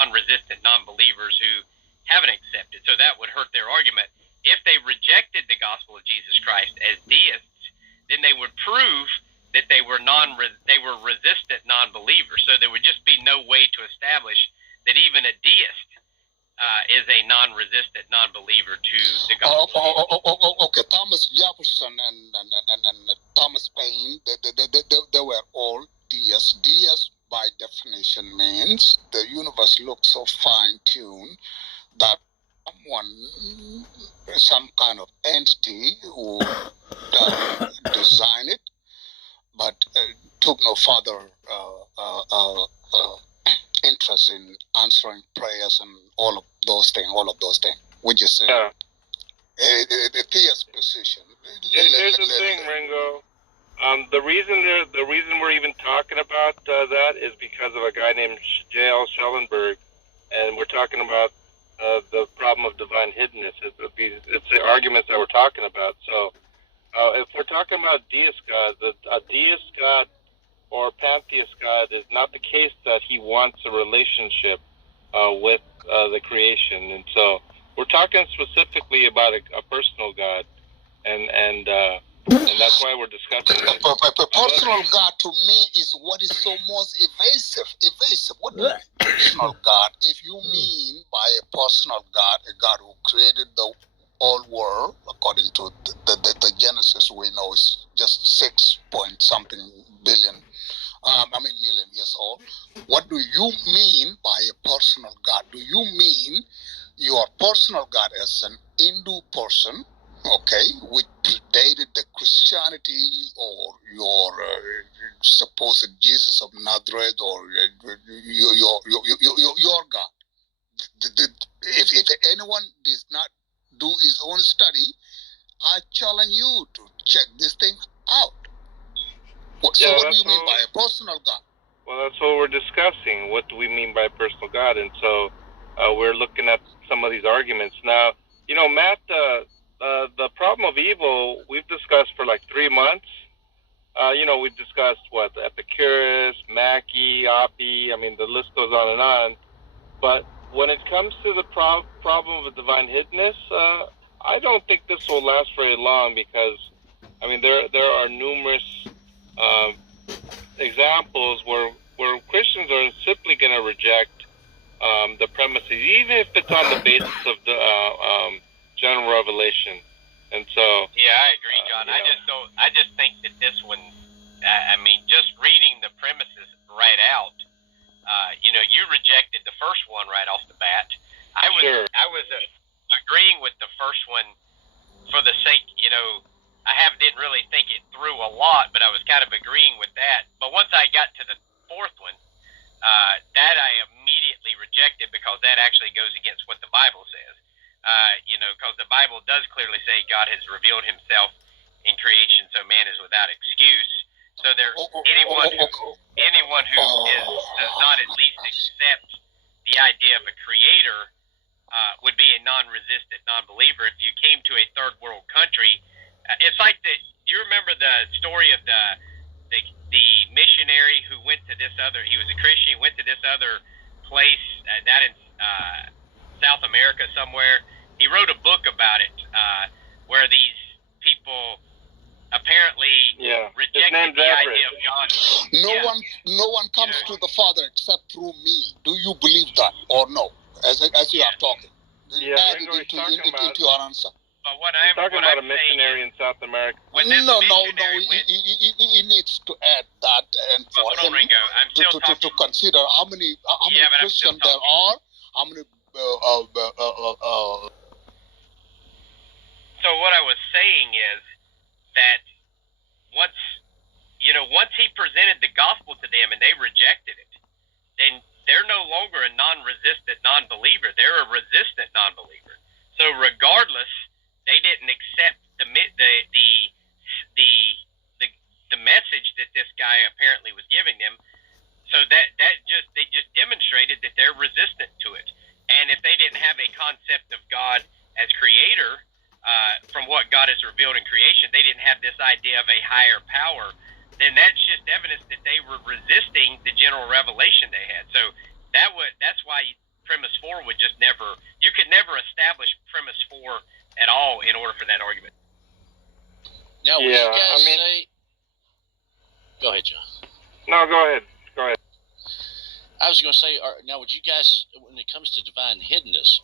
non-resistant non-believers who haven't accepted. So that would hurt their argument. If they rejected the gospel of Jesus Christ as deists, then they would prove that they were resistant non-believers. So there would just be no way to establish that even a deist is a non-resistant non-believer to the gospel. Okay, Thomas Jefferson and Thomas Paine, they were all deists. Deist by definition means the universe looks so fine-tuned that some kind of entity who designed it, but took no further interest in answering prayers and all of those things, which is the theist position. Here's the thing, Ringo. The reason we're even talking about that is because of a guy named J.L. Schellenberg, and we're talking about the problem of divine hiddenness. It's the arguments that we're talking about. So if we're talking about deist God, a deist God or pantheist God is not the case that he wants a relationship with the creation. And so we're talking specifically about a personal God, and that's why we're discussing this. Personal God to me is what is so most evasive. What do you mean personal God? If you mean by a personal God, a God who created the whole world, according to the Genesis, we know is just 6 point something billion. Million years old. What do you mean by a personal God? Do you mean your personal God as an Hindu person, okay, which predated the Christianity, or your supposed Jesus of Nazareth, or your God? If anyone does not do his own study, I challenge you to check this thing out. What do you mean by a personal God? Well, that's what we're discussing. What do we mean by personal God? And so we're looking at some of these arguments. Now, Matt, the problem of evil, we've discussed for like 3 months. We've discussed Epicurus, Mackie, Oppie. The list goes on and on. But when it comes to the problem of divine hiddenness, I don't think this will last very long, because, there are numerous examples where Christians are simply going to reject the premises, even if it's on the basis of the general revelation. And so, yeah, I agree, John. I just think that this one, just reading the premises right out, you rejected the first one right off the bat. I was agreeing with the first one for the sake, didn't really think it through a lot, but I was kind of agreeing with that. But once I got to the fourth one, that I immediately rejected, because that actually goes against what the Bible says. Because the Bible does clearly say God has revealed himself in creation, so man is without excuse. So anyone who does not at least accept the idea of a creator would be a non-resistant non-believer. If you came to a third world country, it's like do you remember the story of the missionary who went to this other, he was a Christian, went to this other place down in South America somewhere. He wrote a book about it, where these people apparently rejected the idea of God. No one comes to the Father except through me. Do you believe that or no? As you are talking, add it into your answer. But I'm talking about a missionary in South America. No. He needs to add that, and for him to consider how many Christians there are, how many. So what I was saying is that once he presented the gospel to them and they rejected it, then they're no longer a non-resistant non-believer. They're a resistant non-believer. So regardless, they didn't accept the message that this guy apparently was giving them. So they just demonstrated that they're resistant to it. And if they didn't have a concept of God as creator, from what God has revealed in creation, they didn't have this idea of a higher power, then that's just evidence that they were resisting the general revelation they had. So That's why premise 4 would just never. You could never establish premise 4 at all in order for that argument. Now, would you guys say? Go ahead, John. No, go ahead. Go ahead. I was going to say, now, would you guys, when it comes to divine hiddenness,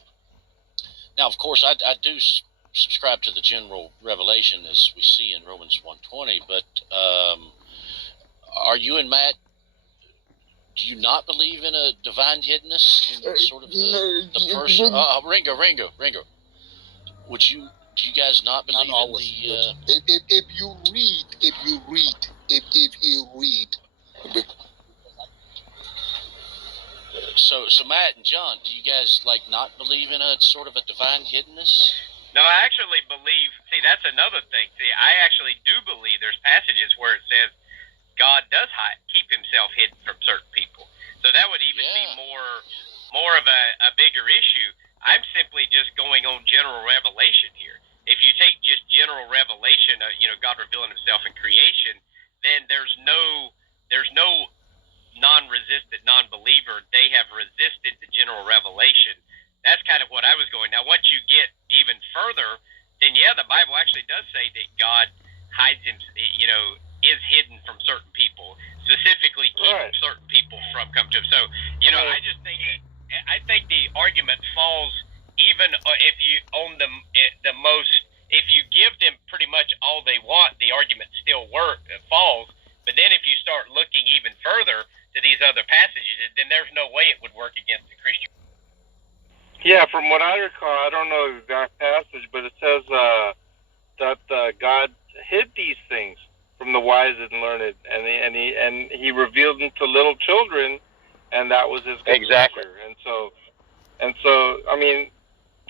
now, of course, I do subscribe to the general revelation as we see in Romans 1:20, but are you and Matt, do you not believe in a divine hiddenness in sort of the person? Ringo. Do you guys not believe in the... If you read, So Matt and John, do you guys not believe in a sort of a divine hiddenness? No, I actually believe. See, that's another thing. See, I actually do believe there's passages where it says God does keep Himself hidden from certain people. So that would even be more of a bigger issue. I'm simply just going on general revelation here. If you take just general revelation, God revealing Himself in creation, then there's no non-resistant non-believer. They have resisted the general revelation. That's kind of what I was going. Now, once you get even further, then the Bible actually does say that God hides him, is hidden from certain people, specifically keeping certain people from coming to Him. So, I just think the argument falls even if you own them the most. If you give them pretty much all they want, the argument still falls. But then if you start looking even further to these other passages, then there's no way it would work against the Christian. Yeah, from what I recall, I don't know the exact passage, but it says that God hid these things from the wise and learned, and he revealed them to little children, and that was His good pleasure. And so, I mean,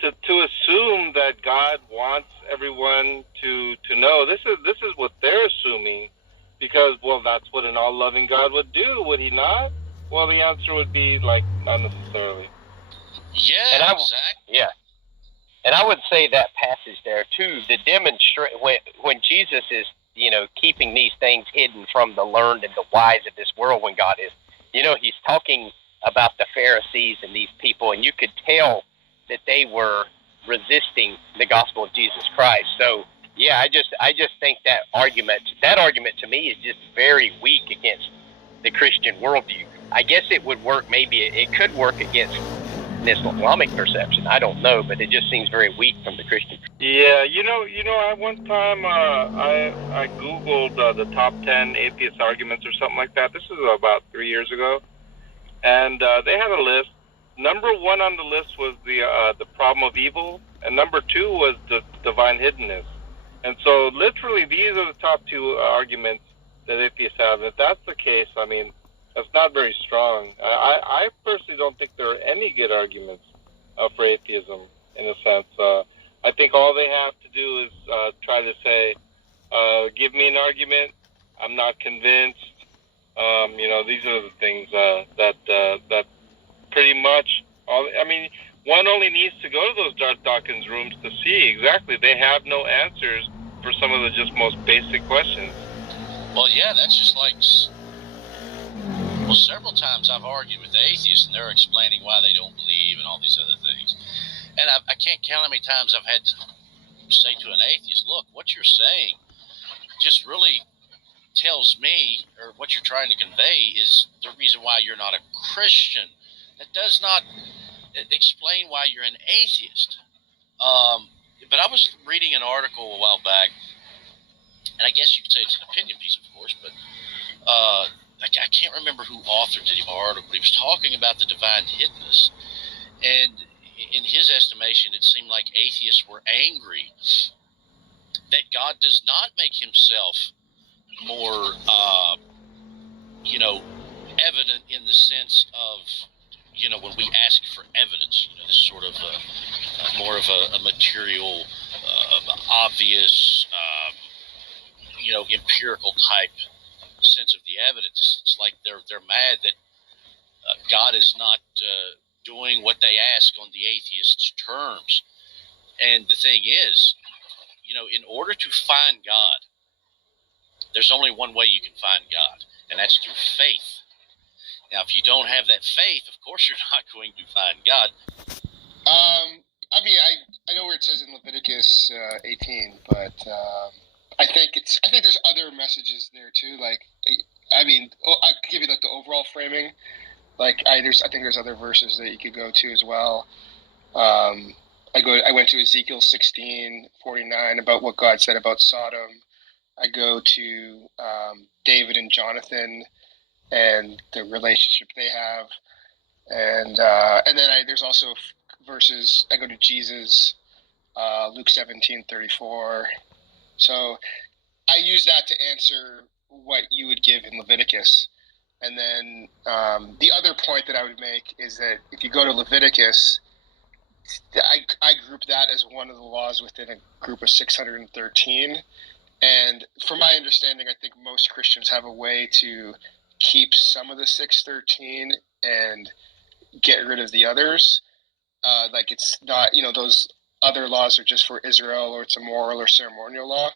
to assume that God wants everyone to know, this is what they're assuming, because that's what an all-loving God would do, would He not? Well, the answer would be not necessarily. Yeah, exactly. Yeah, and I would say that passage there too, to demonstrate when Jesus is, keeping these things hidden from the learned and the wise of this world. When God is, He's talking about the Pharisees and these people, and you could tell that they were resisting the gospel of Jesus Christ. So, yeah, I just think that argument to me is just very weak against the Christian worldview. I guess it would work. Maybe it could work against Islamic perception. I don't know, but it just seems very weak from the Christian. Yeah, at one time I Googled the top 10 atheist arguments or something like that. This is about 3 years ago, and they had a list. Number 1 on the list was the problem of evil, and number 2 was the divine hiddenness. And so, literally, these are the top 2 arguments that atheists have. If that's the case, I mean, that's not very strong. I personally don't think there are any good arguments for atheism, in a sense. I think all they have to do is try to say, give me an argument, I'm not convinced. These are the things that pretty much, one only needs to go to those Darth Dawkins rooms to see exactly. They have no answers for some of the just most basic questions. Well, yeah, that's just several times I've argued with the atheists, and they're explaining why they don't believe and all these other things. And I can't count how many times I've had to say to an atheist, look, what you're saying just really tells me, or what you're trying to convey is the reason why you're not a Christian. That does not explain why you're an atheist. But I was reading an article a while back, and I guess you could say it's an opinion piece, of course, but I can't remember who authored the article, but he was talking about the divine hiddenness. And in his estimation, it seemed like atheists were angry that God does not make Himself more, evident in the sense of, when we ask for evidence, this sort of more of a material, obvious, empirical type sense of the evidence. It's like they're mad that God is not doing what they ask on the atheist's terms. And the thing is, in order to find God, there's only one way you can find God, and that's through faith. Now, if you don't have that faith, of course you're not going to find God. I mean, I know where it says in Leviticus 18, but I think there's other messages there too. Like, I mean, I'll give you like the overall framing. Like, I think there's other verses that you could go to as well. I went to Ezekiel 16:49 about what God said about Sodom. I go to David and Jonathan and the relationship they have, and then there's also verses. I go to Jesus, Luke 17:34. So I use that to answer what you would give in Leviticus. And then the other point that I would make is that if you go to Leviticus, I group that as one of the laws within a group of 613. And from my understanding, I think most Christians have a way to keep some of the 613 and get rid of the others. Like, it's not, those other laws are just for Israel, or it's a moral or ceremonial law.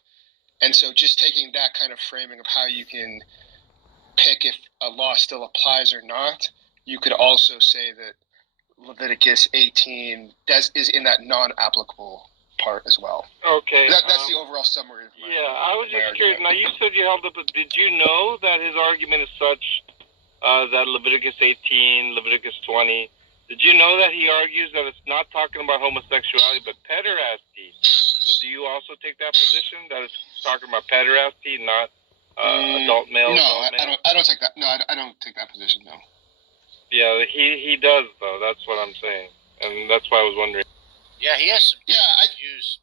And so just taking that kind of framing of how you can pick if a law still applies or not, you could also say that Leviticus 18 is in that non-applicable part as well. Okay. That's the overall summary of my I was just curious. argument. Now, you said you held up, but did you know that his argument is such that Leviticus 18, Leviticus 20, did you know that he argues that it's not talking about homosexuality, but pederasty? Do you also take that position, that it's talking about pederasty, not adult male? No, adult male? I don't take that. No, I don't take that position. No. Yeah, he does though. That's what I'm saying, and that's why I was wondering. Yeah, he has some views.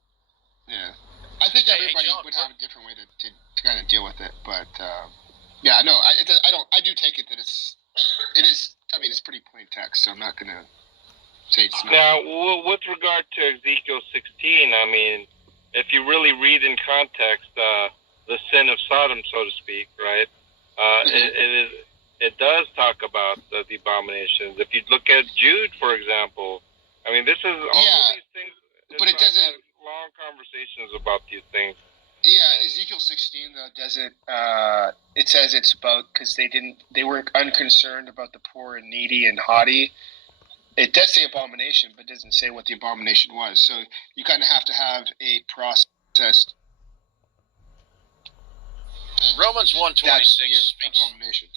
Yeah, I think everybody John, would have a different way to kind of deal with it, but yeah, no, I do take it that it is. I mean, it's pretty plain text, so I'm not gonna say it's not. Now, with regard to Ezekiel 16, I mean, if you really read in context, the sin of Sodom, so to speak, right? It does talk about the abominations. If you look at Jude, for example, I mean, this is all these things. But it doesn't. I've had long conversations about these things. Yeah, Ezekiel 16 though doesn't. It says it's about because they were unconcerned about the poor and needy and haughty. It does say abomination, but it doesn't say what the abomination was. So you kind of have to have a process. Romans 1:26 speaks. Abomination.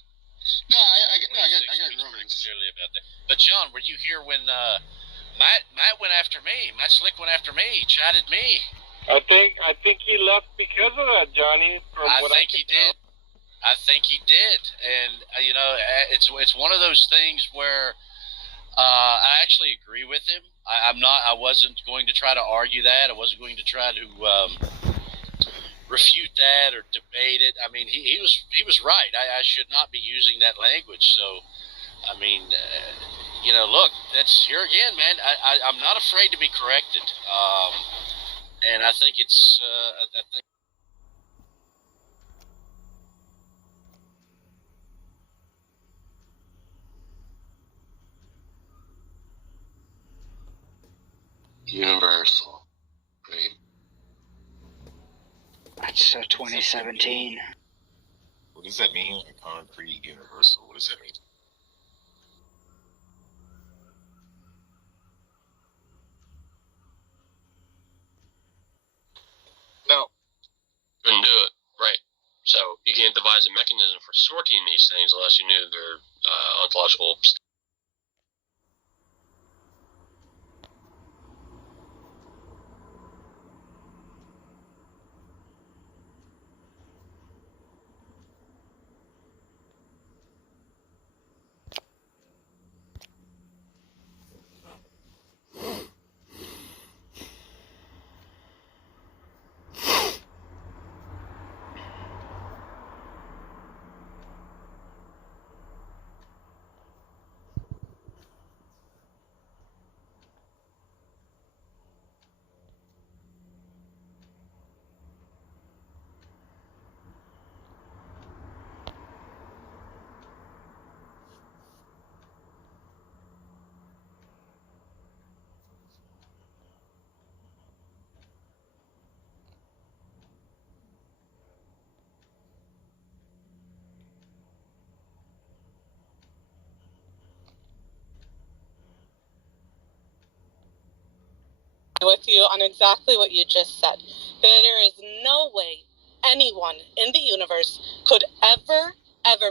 No, I got Romans Clearly about that. But John, were you here when Matt went after me? Matt Slick went after me, chided me. I think he left because of that, Johnny. I think he did. I think he did, and it's one of those things where I actually agree with him. I wasn't going to try to argue that. I wasn't going to try to refute that or debate it. I mean, he was right. I should not be using that language. So, I mean, look, that's here again, man. I'm not afraid to be corrected. And I think it's I think. Universal, right? That's 2017. What does that mean? A concrete universal. What does that mean? No, couldn't do it. Right. So you can't devise a mechanism for sorting these things unless you knew their ontological. with you on exactly what you just said. There is no way anyone in the universe could ever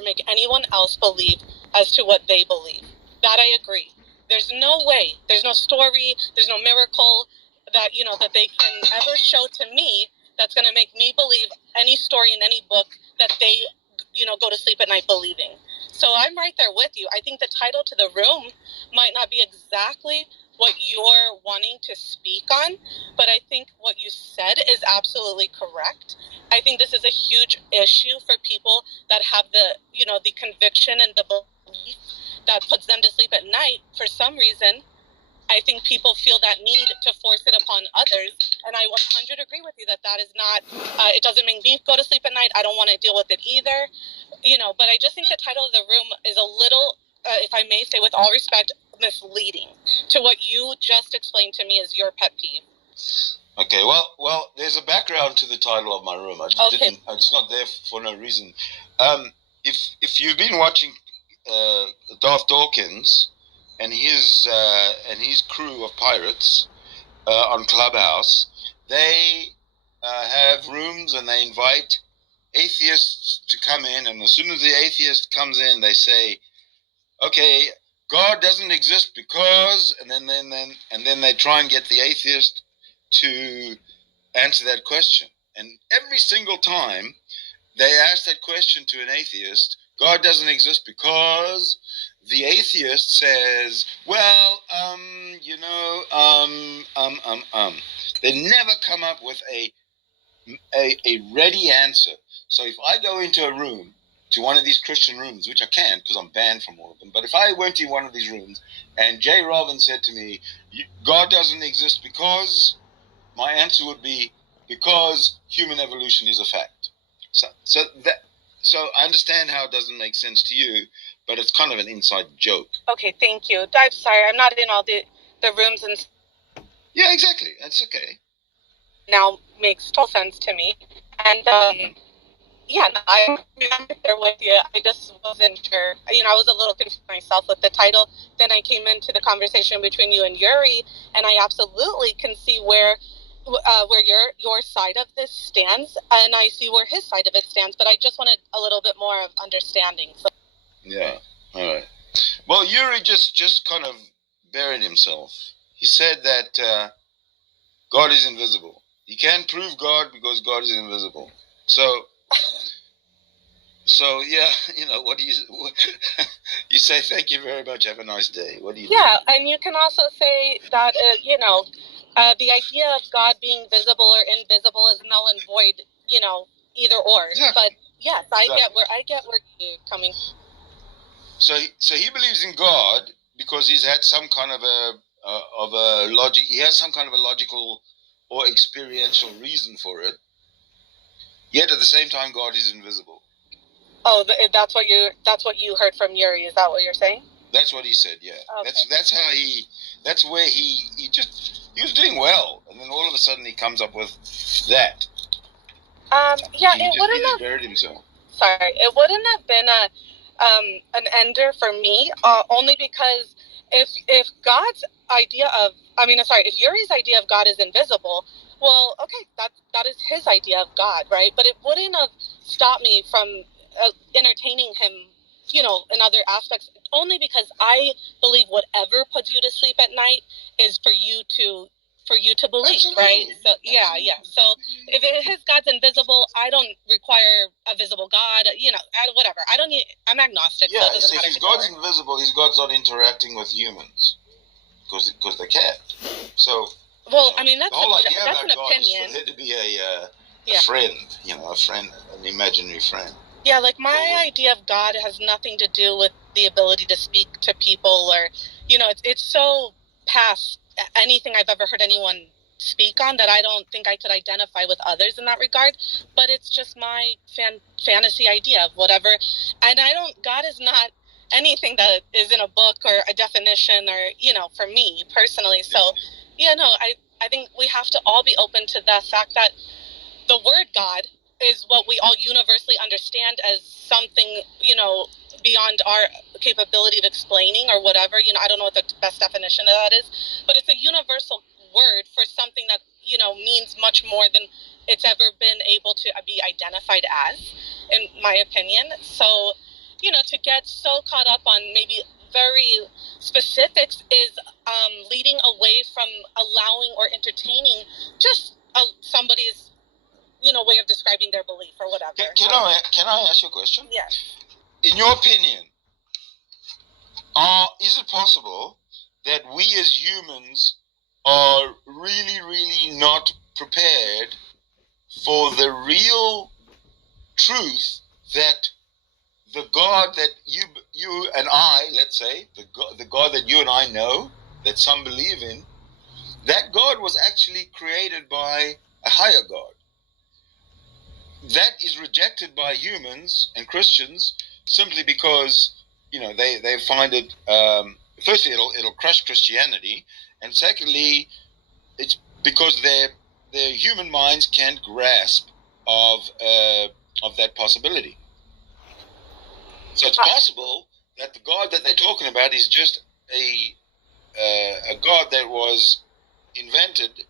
make anyone else believe as to what they believe. That I agree. There's no way, there's no story, there's no miracle that, that they can ever show to me that's going to make me believe any story in any book that they, go to sleep at night believing. So I'm right there with you. I think the title to the room might not be exactly what you're wanting to speak on, but I think what you said is absolutely correct. I think this is a huge issue for people that have the, the conviction and the belief that puts them to sleep at night. For some reason, I think people feel that need to force it upon others, and I 100 agree with you that is not, it doesn't make me go to sleep at night. I don't want to deal with it either, but I just think the title of the room is a little, if I may say with all respect, misleading to what you just explained to me as your pet peeve. Okay, well, there's a background to the title of my room. I just didn't. It's not there for no reason. If you've been watching Darth Dawkins and his crew of pirates on Clubhouse, they have rooms and they invite atheists to come in, and as soon as the atheist comes in, they say, "Okay, God doesn't exist because," and then they try and get the atheist to answer that question. And every single time they ask that question to an atheist, God doesn't exist because, the atheist says, well, They never come up with a ready answer. So if I go into a room, to one of these Christian rooms, which I can't because I'm banned from all of them, but if I went in one of these rooms and Jay Robin said to me, God doesn't exist because, my answer would be, because human evolution is a fact. So I understand how it doesn't make sense to you, but it's kind of an inside joke. Okay, thank you. I'm sorry, I'm not in all the rooms and... Yeah, exactly. That's okay. Now makes total sense to me. And, yeah, no, I'm right there with you. I just wasn't sure. I was a little confused myself with the title. Then I came into the conversation between you and Yuri, and I absolutely can see where your side of this stands, and I see where his side of it stands. But I just wanted a little bit more of understanding. So. Yeah. All right. Well, Yuri just kind of buried himself. He said that God is invisible. You can't prove God because God is invisible. So yeah, what do you you say? Thank you very much. Have a nice day. What do you? Yeah, do? And you can also say that the idea of God being visible or invisible is null and void. Either or. Exactly. But yes, I get where you're coming. So he believes in God because he's had some kind of a logic. He has some kind of a logical or experiential reason for it. Yet at the same time, God is invisible. Oh, that's what you heard from Yuri. Is that what you're saying? That's what he said. Yeah. Okay. That's where he was doing well, and then all of a sudden he comes up with that. Yeah, he just buried himself. Sorry, it wouldn't have been an ender for me, only because if God's idea of, if Yuri's idea of God is invisible, well, okay, that is his idea of God, right? But it wouldn't have stopped me from entertaining him, in other aspects, only because I believe whatever puts you to sleep at night is for you to believe. Absolutely. Right? So yeah. So if his God's invisible, I don't require a visible God. Whatever. I'm agnostic. Yeah. So if his God's invisible, his God's not interacting with humans because they can't. So. Well, that's the whole idea that's about an God opinion. is for there to be a friend, an imaginary friend. Yeah, like my idea of God has nothing to do with the ability to speak to people, or it's so past anything I've ever heard anyone speak on that I don't think I could identify with others in that regard. But it's just my fantasy idea of whatever, and God is not anything that is in a book or a definition, or for me personally. So I think we have to all be open to the fact that the word God is what we all universally understand as something, beyond our capability of explaining or whatever. I don't know what the best definition of that is, but it's a universal word for something that, you know, means much more than it's ever been able to be identified as, in my opinion. So, you know, to get so caught up on maybe very specifics is leading away from allowing or entertaining just somebody's, you know, way of describing their belief or whatever. Can I ask you a question? Yes. In your opinion, is it possible that we as humans are really, really not prepared for the real truth that the God that you and I, let's say, the God that you and I know, that some believe in, that God was actually created by a higher God. That is rejected by humans and Christians simply because, you know, they find it. Firstly, it'll crush Christianity, and secondly, it's because their human minds can't grasp of that possibility. So it's possible that the God that they're talking about is just a God that was invented,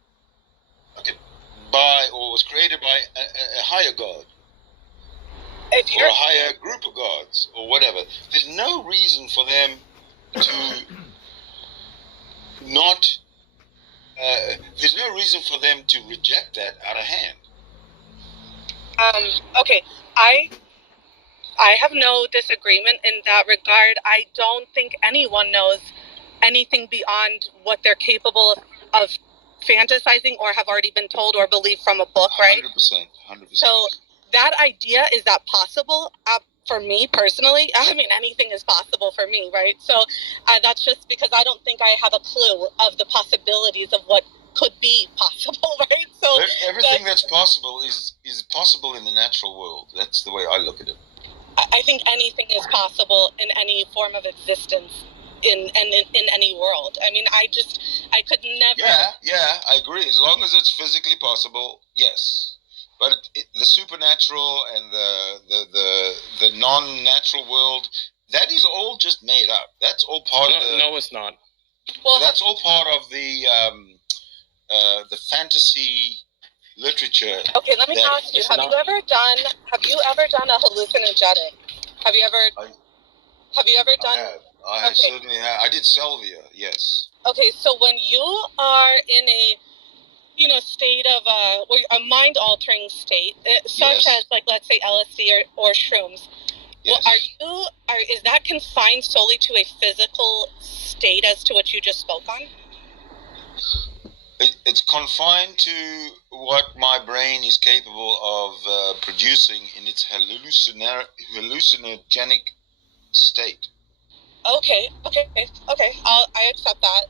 by or was created by a higher God, or a higher group of gods, or whatever. There's no reason for them to not. There's no reason for them to reject that out of hand. Okay, I have no disagreement in that regard. I don't think anyone knows anything beyond what they're capable of fantasizing or have already been told or believe from a book, right? 100%. So that idea, is that possible? For me personally, I mean, anything is possible for me, right? So that's just because I don't think I have a clue of the possibilities of what could be possible, right? So everything that's possible is possible in the natural world. That's the way I look at it. I think anything is possible in any form of existence in any world. I mean, I could never. Yeah, I agree. As long as it's physically possible, yes. But the supernatural and the non-natural world, that is all just made up. That's all part of the. No, it's not. Well, that's all part of the fantasy literature. Okay, let me ask you: Have you ever done a hallucinogenic? Have you ever done? I certainly have. I did salvia. Yes. Okay, so when you are in a state of a mind-altering state, such as, like, let's say LSD or shrooms, yes. Well, is that confined solely to a physical state as to what you just spoke on? It's confined to what my brain is capable of producing in its hallucinogenic state. Okay. I accept that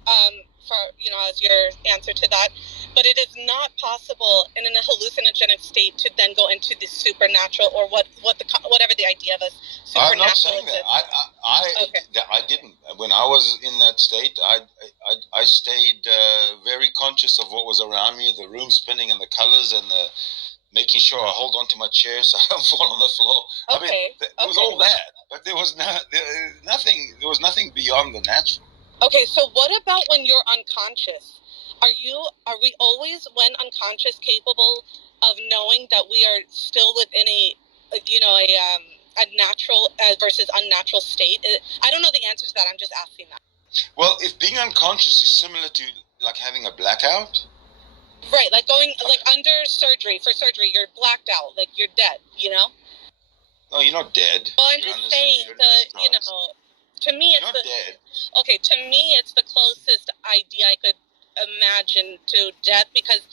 as your answer to that. But it is not possible in a hallucinogenic state to then go into the supernatural or whatever the idea of a supernatural. I'm not saying that. I didn't. When I was in that state, I stayed very conscious of what was around me, the room spinning and the colors and the making sure I hold on to my chair so I don't fall on the floor. Okay. I mean, there was all that, but there was nothing. There was nothing beyond the natural. Okay, so what about when you're unconscious? Are we always, when unconscious, capable of knowing that we are still within a natural versus unnatural state? I don't know the answer to that. I'm just asking that. Well, if being unconscious is similar to like having a blackout. Right, like going under surgery. For surgery, you're blacked out, like you're dead. No, you're not dead. Well, I'm just saying to me, it's dead. Okay, to me, it's the closest idea I could imagine to death because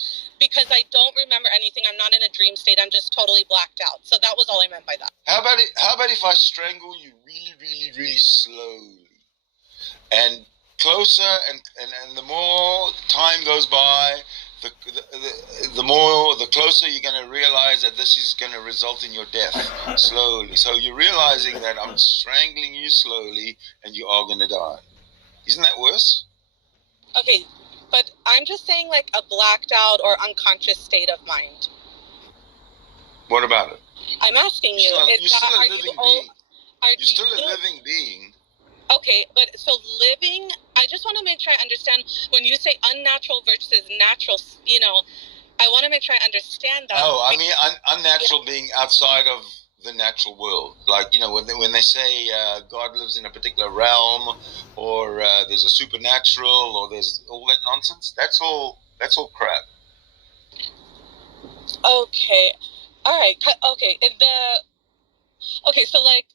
I don't remember anything. I'm not in a dream state. I'm just totally blacked out. So that was all I meant by that. How about if I strangle you really, really, really slowly and closer, and the more time goes by, the closer you're going to realize that this is going to result in your death slowly. So you're realizing that I'm strangling you slowly and you are going to die. Isn't that worse? Okay, but I'm just saying like a blacked out or unconscious state of mind. What about it? I'm asking you. You're still a living being. You're still a living being. Okay, but so living, I just want to make sure I understand when you say unnatural versus natural, I want to make sure I understand that. Oh, I mean, unnatural being outside of the natural world. Like, when they say God lives in a particular realm, or there's a supernatural, or there's all that nonsense, that's all crap. Okay. All right. Okay. So like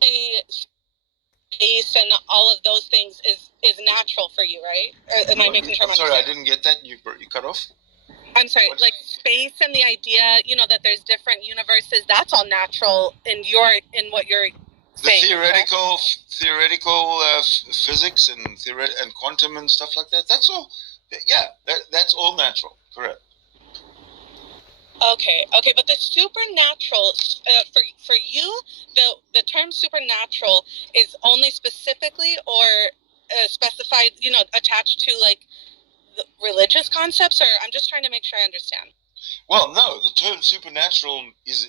the space and all of those things is natural for you, right? Or am I making sure? I'm sorry, I didn't get that. You cut off. I'm sorry. Like space and the idea, that there's different universes. That's all natural in what you're saying. The theoretical physics and quantum and stuff like that. That's all. Yeah, that's all natural. Correct. Okay, but the supernatural, for you, the term supernatural is only specifically or specified, attached to like the religious concepts, or I'm just trying to make sure I understand. Well, no, the term supernatural is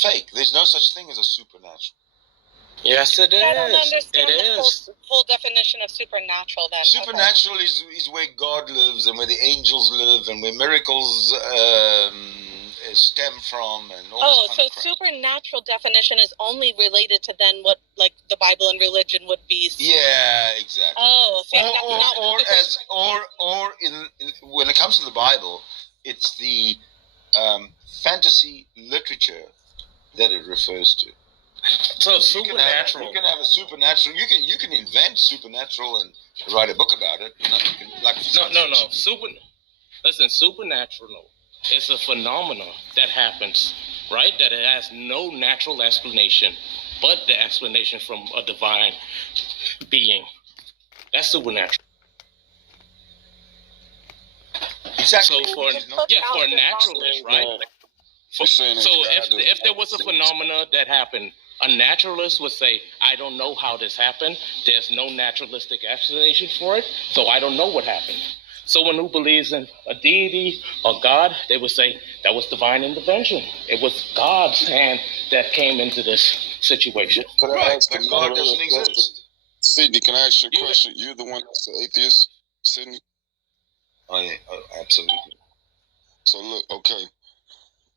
fake. There's no such thing as a supernatural. Yes, it is. I don't understand it is. Full definition of supernatural then. Supernatural is where God lives and where the angels live and where miracles stem from and all this kind of crap. Supernatural definition is only related to then what like the Bible and religion would be. Yeah, exactly. Oh, so when it comes to the Bible, it's the fantasy literature that it refers to. So supernatural. You can have a supernatural. You can invent supernatural and write a book about it. No. Listen, supernatural is a phenomenon that happens, right? That it has no natural explanation, but the explanation from a divine being. That's supernatural. Exactly. So for a naturalist, right? If there was a phenomena that happened, a naturalist would say, I don't know how this happened. There's no naturalistic explanation for it, so I don't know what happened. Someone who believes in a deity or God, they would say that was divine intervention. It was God's hand that came into this situation. Right, but God doesn't exist. Sydney, can I ask you a question? You're the one that's an atheist, Sydney? Absolutely. So look, okay.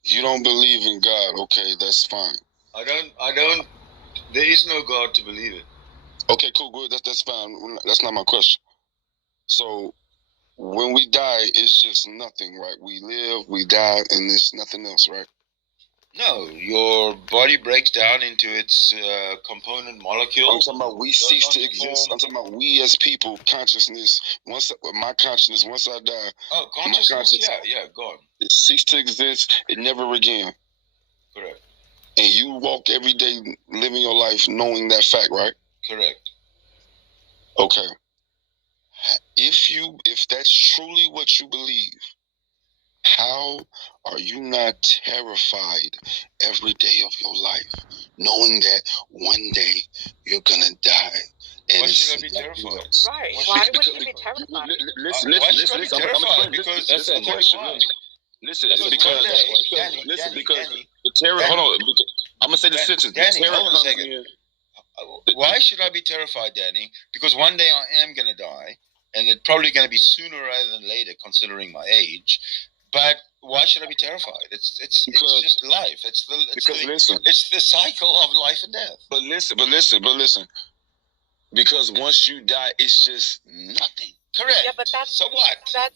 You don't believe in God, okay, that's fine. I don't. There is no God to believe in. Okay, cool, good. That's fine. That's not my question. So, when we die, it's just nothing, right? We live, we die, and there's nothing else, right? No, your body breaks down into its component molecules. I'm talking about we cease to exist. I'm talking about we as people, consciousness. Once I die. Oh, consciousness. Yeah, gone. It ceased to exist. It never again. Correct. And you walk every day living your life knowing that fact, right? Correct. Okay. If that's truly what you believe, how are you not terrified every day of your life, knowing that one day you're gonna die? And why should I be terrified? Right. Why would you be terrified? Listen. Because the terror. Hold on. I'm gonna say the sentence. Hold on a second. Why should I be terrified, Danny? Because one day I am gonna die, and it's probably gonna be sooner rather than later, considering my age. But why should I be terrified? It's just life. It's the cycle of life and death. But listen. Because once you die, it's just nothing. Correct. Yeah, but that's so what? That's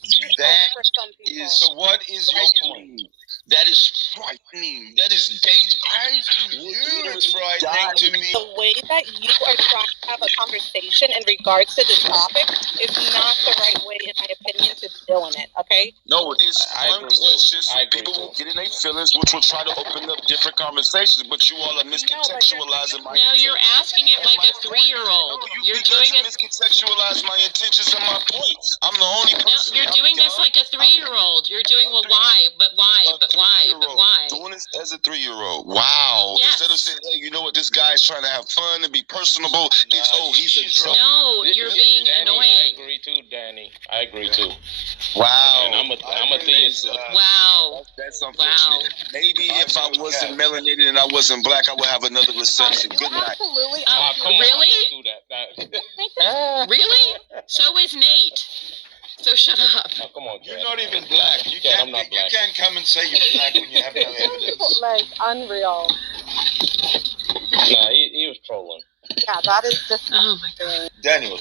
for some people. So what is your point? That is frightening. That is dangerous. It's frightening to me. The way that you are trying to have a conversation in regards to this topic is not the right way, in my opinion, to be doing it. Okay? No, it's one question so people will get in their feelings, which will try to open up different conversations. But you all are miscontextualizing my. No, you're asking it like a 3-year-old. You're doing it. Miscontextualize my intentions and my points. I'm the only person. No, you're doing this like a 3-year-old. You're doing why? But why? Doing this as a 3-year-old. Wow. Yes. Instead of saying, hey, you know what, this guy's trying to have fun and be personable. He's a joke. No, you're being annoying. I agree too, Danny. I agree too. Wow. And I'm a theist. Wow. That's unfortunate. Wow. Maybe if I wasn't melanated and I wasn't black, I would have another reception. Good night. Absolutely. Really? Do that. Really? So is Nate. So shut up. Oh, come on, You're not even black. You Cat, can't. I'm not You black. can't come and say you're black when you have no evidence. Like, unreal. Nah, he was trolling. Yeah, that is just. Oh my god. Daniel.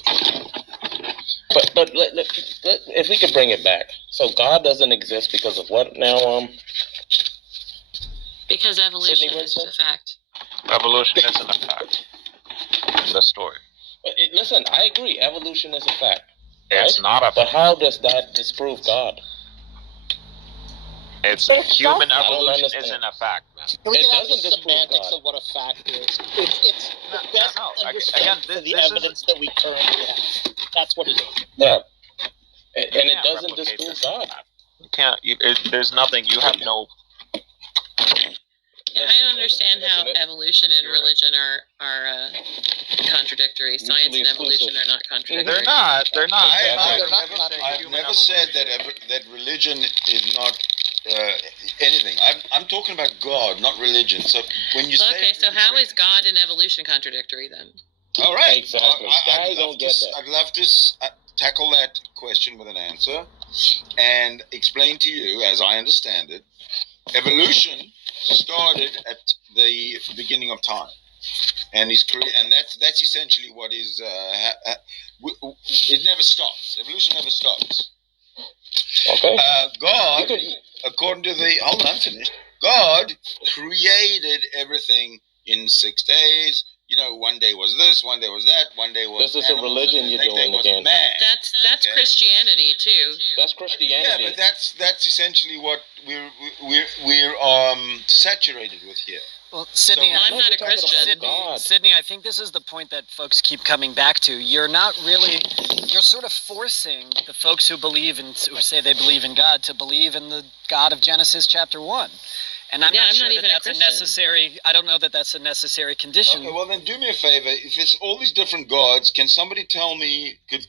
But if we could bring it back. So God doesn't exist because of what now? Because evolution Sydney is a fact. Evolution isn't a fact in the story. Listen, I agree. Evolution is a fact. It's right? not a But fact. how does that disprove God? It's It's human not- I don't evolution understand. isn't a fact, man. Can we It get out of the doesn't disprove semantics God. of what a fact is? It's No, the best no, no. understanding Again, for the this is- evidence that we currently have. That's what it is. Yeah. And it can't doesn't replicate disprove this. God. You can't. There's nothing. You have no. I don't understand how Listen, evolution and religion are contradictory. Science and evolution are not contradictory. They're not. They're not. I've never said that religion is not anything. I'm talking about God, not religion. So when you say Okay, so how is God and evolution contradictory then? all right, Exactly. I don't get that. I'd love to tackle that question with an answer and explain to you, as I understand it, evolution started at the beginning of time, and that's essentially what is. It never stops. Evolution never stops. Okay. God, according to the hold on, I'm finished. God created everything in 6 days. You know, one day was this, one day was that, one day was. This is a animals, religion and the you're next day doing was again. man. That's Okay. Christianity too. That's Yeah, Christianity. but that's essentially what we're saturated with here. Well, Sydney, Well, I'm not a Christian. Sydney, I think this is the point that folks keep coming back to. You're sort of forcing the folks who say they believe in God to believe in the God of Genesis chapter 1. And I'm not sure that that's a necessary, I don't know that that's a necessary condition. Okay, well then do me a favor. If it's all these different gods, can somebody tell me, could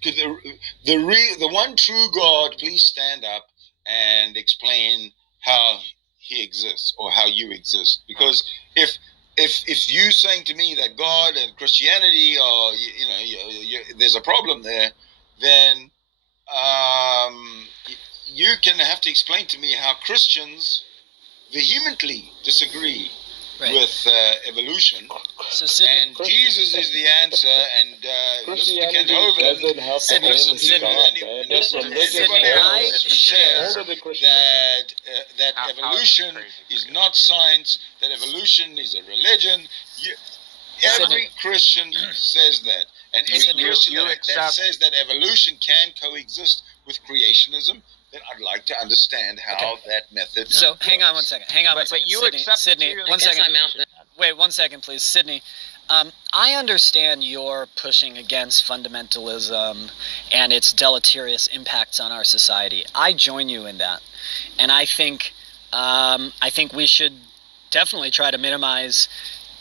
the one true God please stand up and explain how he exists or how you exist? Because if you saying to me that God and Christianity are there's a problem there, then you can have to explain to me how Christians vehemently disagree with evolution. So Sydney, and Jesus is the answer, and listen to Kent Hovind, and listen to anybody else who says that evolution is not science, that evolution is a religion. Every Christian says that, and any Christian that says that evolution can coexist with creationism, then I'd like to understand how that method. So hang on one second. But you Sydney, accept Sydney, too, one I guess second. I'm out then. Wait 1 second, please, Sydney. I understand you're pushing against fundamentalism and its deleterious impacts on our society. I join you in that, and I think we should definitely try to minimize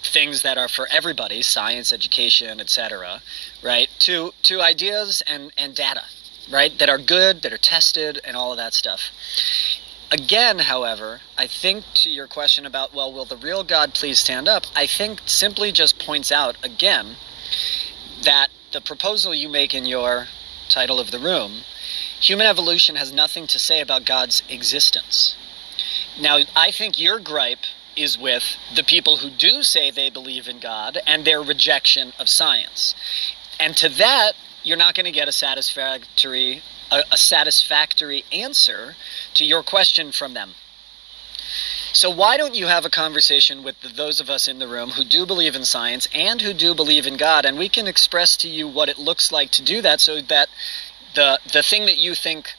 things that are for everybody, science, education, etc., right, to ideas and data, right, that are good, that are tested, and all of that stuff. Again, however, I think to your question about, well, will the real God please stand up, I think simply just points out, again, that the proposal you make in your title of the room, human evolution has nothing to say about God's existence. Now, I think your gripe is with the people who do say they believe in God and their rejection of science. And to that, you're not going to get a satisfactory answer to your question from them. So why don't you have a conversation with those of us in the room who do believe in science and who do believe in God, and we can express to you what it looks like to do that, so that the thing that you think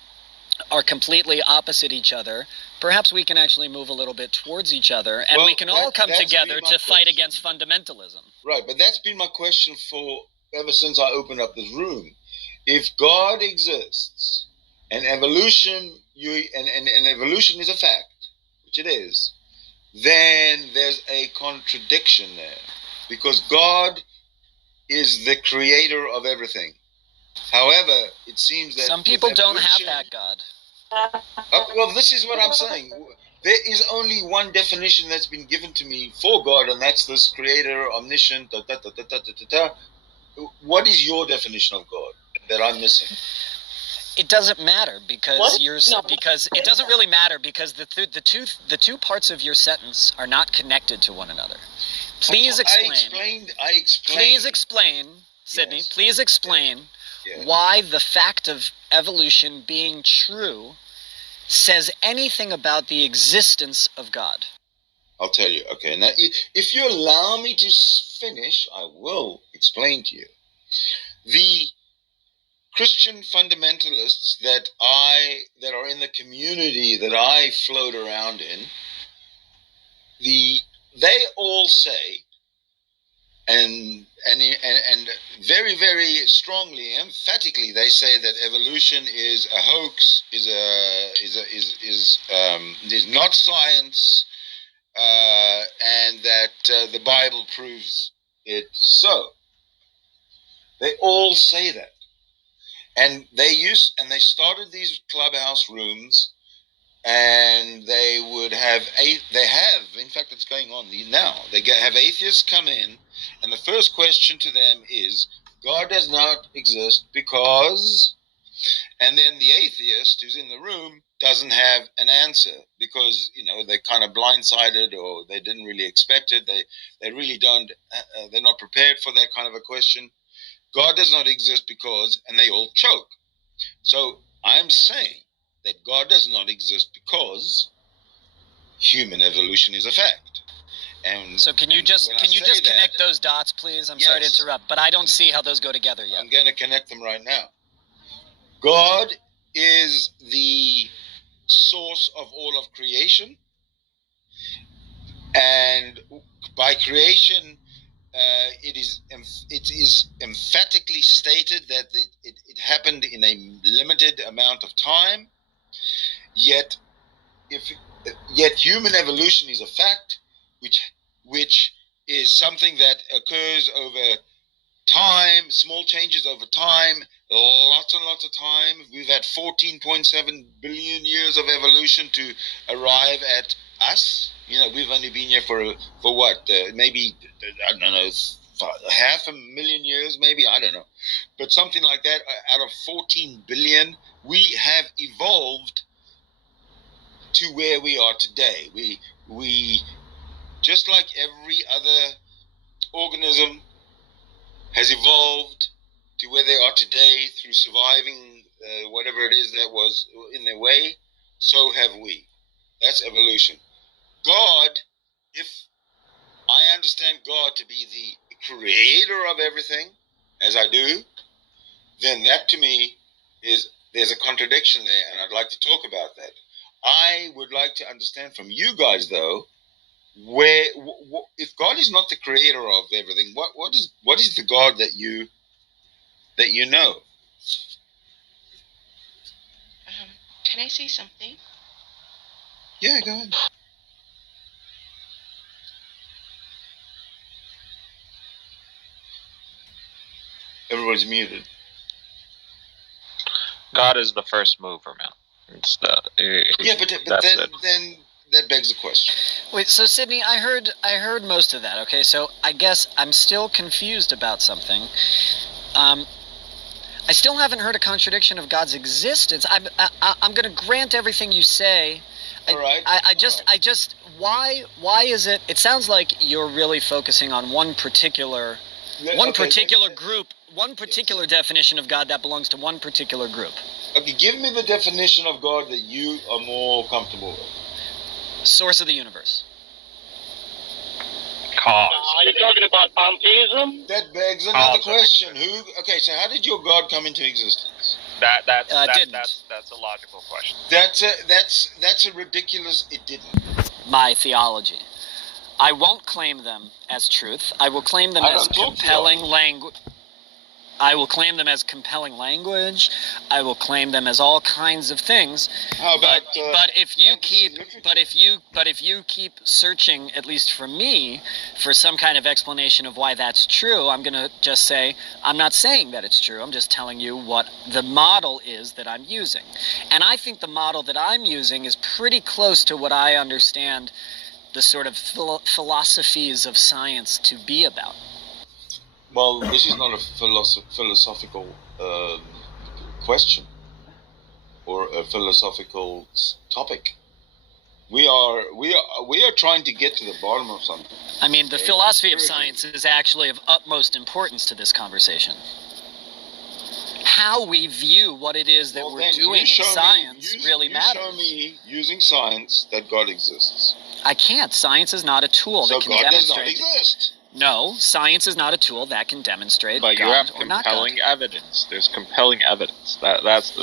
are completely opposite each other, perhaps we can actually move a little bit towards each other, and we can all come together to fight against fundamentalism. Right, but that's been my question for ever since I opened up this room. If God exists and evolution and evolution is a fact, which it is, then there's a contradiction there, because God is the creator of everything. However, it seems that some people don't have that God. Well, this is what I'm saying. There is only one definition that's been given to me for God, and that's this creator, omniscient, What is your definition of God? that I'm missing? It doesn't matter because What? because it doesn't really matter because the two parts of your sentence are not connected to one another. Please explain. I explained. Please explain, Sydney. Yes. Please explain Yeah. why the fact of evolution being true says anything about the existence of God. I'll tell you. Okay. Now, if you allow me to finish, I will explain to you. The Christian fundamentalists that are in the community that I float around in, they all say, and very, very strongly, emphatically, they say that evolution is a hoax, is not science, and that the Bible proves it so. They all say that. And they started these clubhouse rooms, and they have, in fact, it's going on now. They have atheists come in, and the first question to them is, God does not exist because, and then the atheist who's in the room doesn't have an answer because, they're kind of blindsided or they didn't really expect it. They really don't, they're not prepared for that kind of a question. God does not exist because, and they all choke. So I'm saying that God does not exist because human evolution is a fact. And so can you just connect those dots, please? I'm sorry to interrupt, but I don't see how those go together yet. I'm going to connect them right now. God is the source of all of creation, and by creation, it is emphatically stated that it happened in a limited amount of time. Yet human evolution is a fact, which is something that occurs over time, small changes over time, lots and lots of time. We've had 14.7 billion years of evolution to arrive at us. We've only been here for what? Maybe, I don't know, 500,000 years, maybe, I don't know. But something like that, out of 14 billion, we have evolved to where we are today. We just like every other organism has evolved to where they are today through surviving whatever it is that was in their way, so have we. That's evolution. God, if I understand God to be the creator of everything, as I do, then that to me there's a contradiction there, and I'd like to talk about that. I would like to understand from you guys, though, where if God is not the creator of everything, what is the God that you know? Can I say something? Yeah, go ahead. Everybody's muted. God is the first mover, man. It's that. But then that begs the question. Wait, so Sydney, I heard most of that. Okay, so I guess I'm still confused about something. I still haven't heard a contradiction of God's existence. I'm going to grant everything you say. Why is it? It sounds like you're really focusing on one particular group, one particular definition of God that belongs to one particular group. Okay, give me the definition of God that you are more comfortable with. Source of the universe. Cause. Are you talking about pantheism? That begs another question. Okay, so how did your God come into existence? That's a logical question. That's a ridiculous. It didn't. My theology. I won't claim them as truth. I will claim them as compelling language. I will claim them as compelling language. I will claim them as all kinds of things. How about? But if you keep searching, at least for me, for some kind of explanation of why that's true, I'm gonna just say I'm not saying that it's true. I'm just telling you what the model is that I'm using, and I think the model that I'm using is pretty close to what I understand the sort of philosophies of science to be about. Well, this is not a philosophical question or a philosophical topic. We are trying to get to the bottom of something. I mean, the philosophy of science is actually of utmost importance to this conversation. How we view what it is that we're doing in science really matters. Show me using science that God exists. I can't. Science is not a tool that can demonstrate. So God does not exist. No, science is not a tool that can demonstrate But God you have or not God. compelling evidence. There's compelling evidence. That's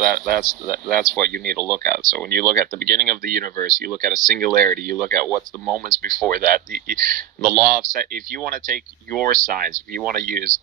what you need to look at. So when you look at the beginning of the universe, you look at a singularity. You look at what's the moments before that. The law of if you want to take your science, if you want to use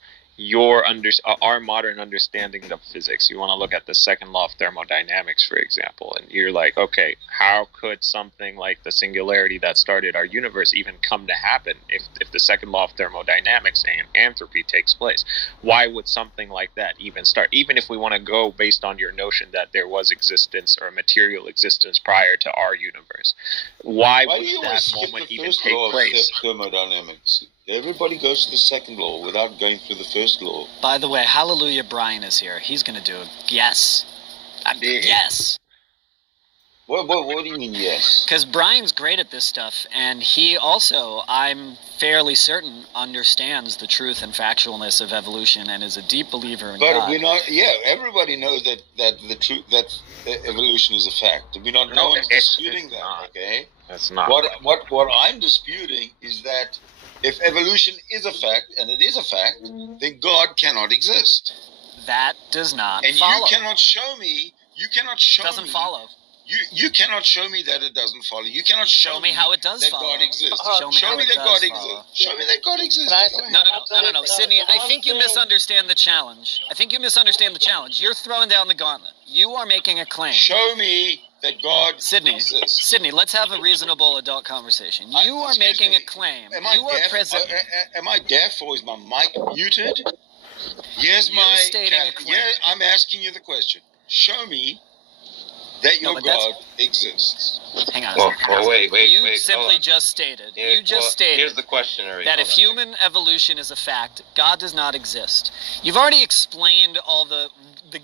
our modern understanding of physics, you want to look at the second law of thermodynamics, for example, and you're like, okay, how could something like the singularity that started our universe even come to happen if the second law of thermodynamics and entropy takes place? Why would something like that even start? Even if we want to go based on your notion that there was existence or material existence prior to our universe, why would that moment even take place? Thermodynamics. Everybody goes to the second law without going through the first law. By the way, hallelujah, Brian is here. He's going to do it. Yes. Yes. What do you mean, yes? Because Brian's great at this stuff, and he also, I'm fairly certain, understands the truth and factualness of evolution and is a deep believer in God. But we're not. Yeah, everybody knows that the truth that evolution is a fact. We're not. No one's disputing that. Not. Okay. That's not. What I'm disputing is that if evolution is a fact, and it is a fact, then God cannot exist. That does not and follow. And you cannot show me. Doesn't follow. You cannot show me that it doesn't follow. You cannot show me how it does that follow. God exists. Show me that God exists. Show me that God exists. No. Sydney, I think you misunderstand the challenge. You're throwing down the gauntlet. You are making a claim. Show me that God exists. Sydney, let's have a reasonable adult conversation. You are making a claim. Am I deaf or is my mic muted? Here's my stating a claim. Yeah, I'm asking you the question. Show me that your God exists. Hang on. Well, wait. You simply just stated. Here's the question. That if human evolution is a fact, God does not exist. You've already explained all the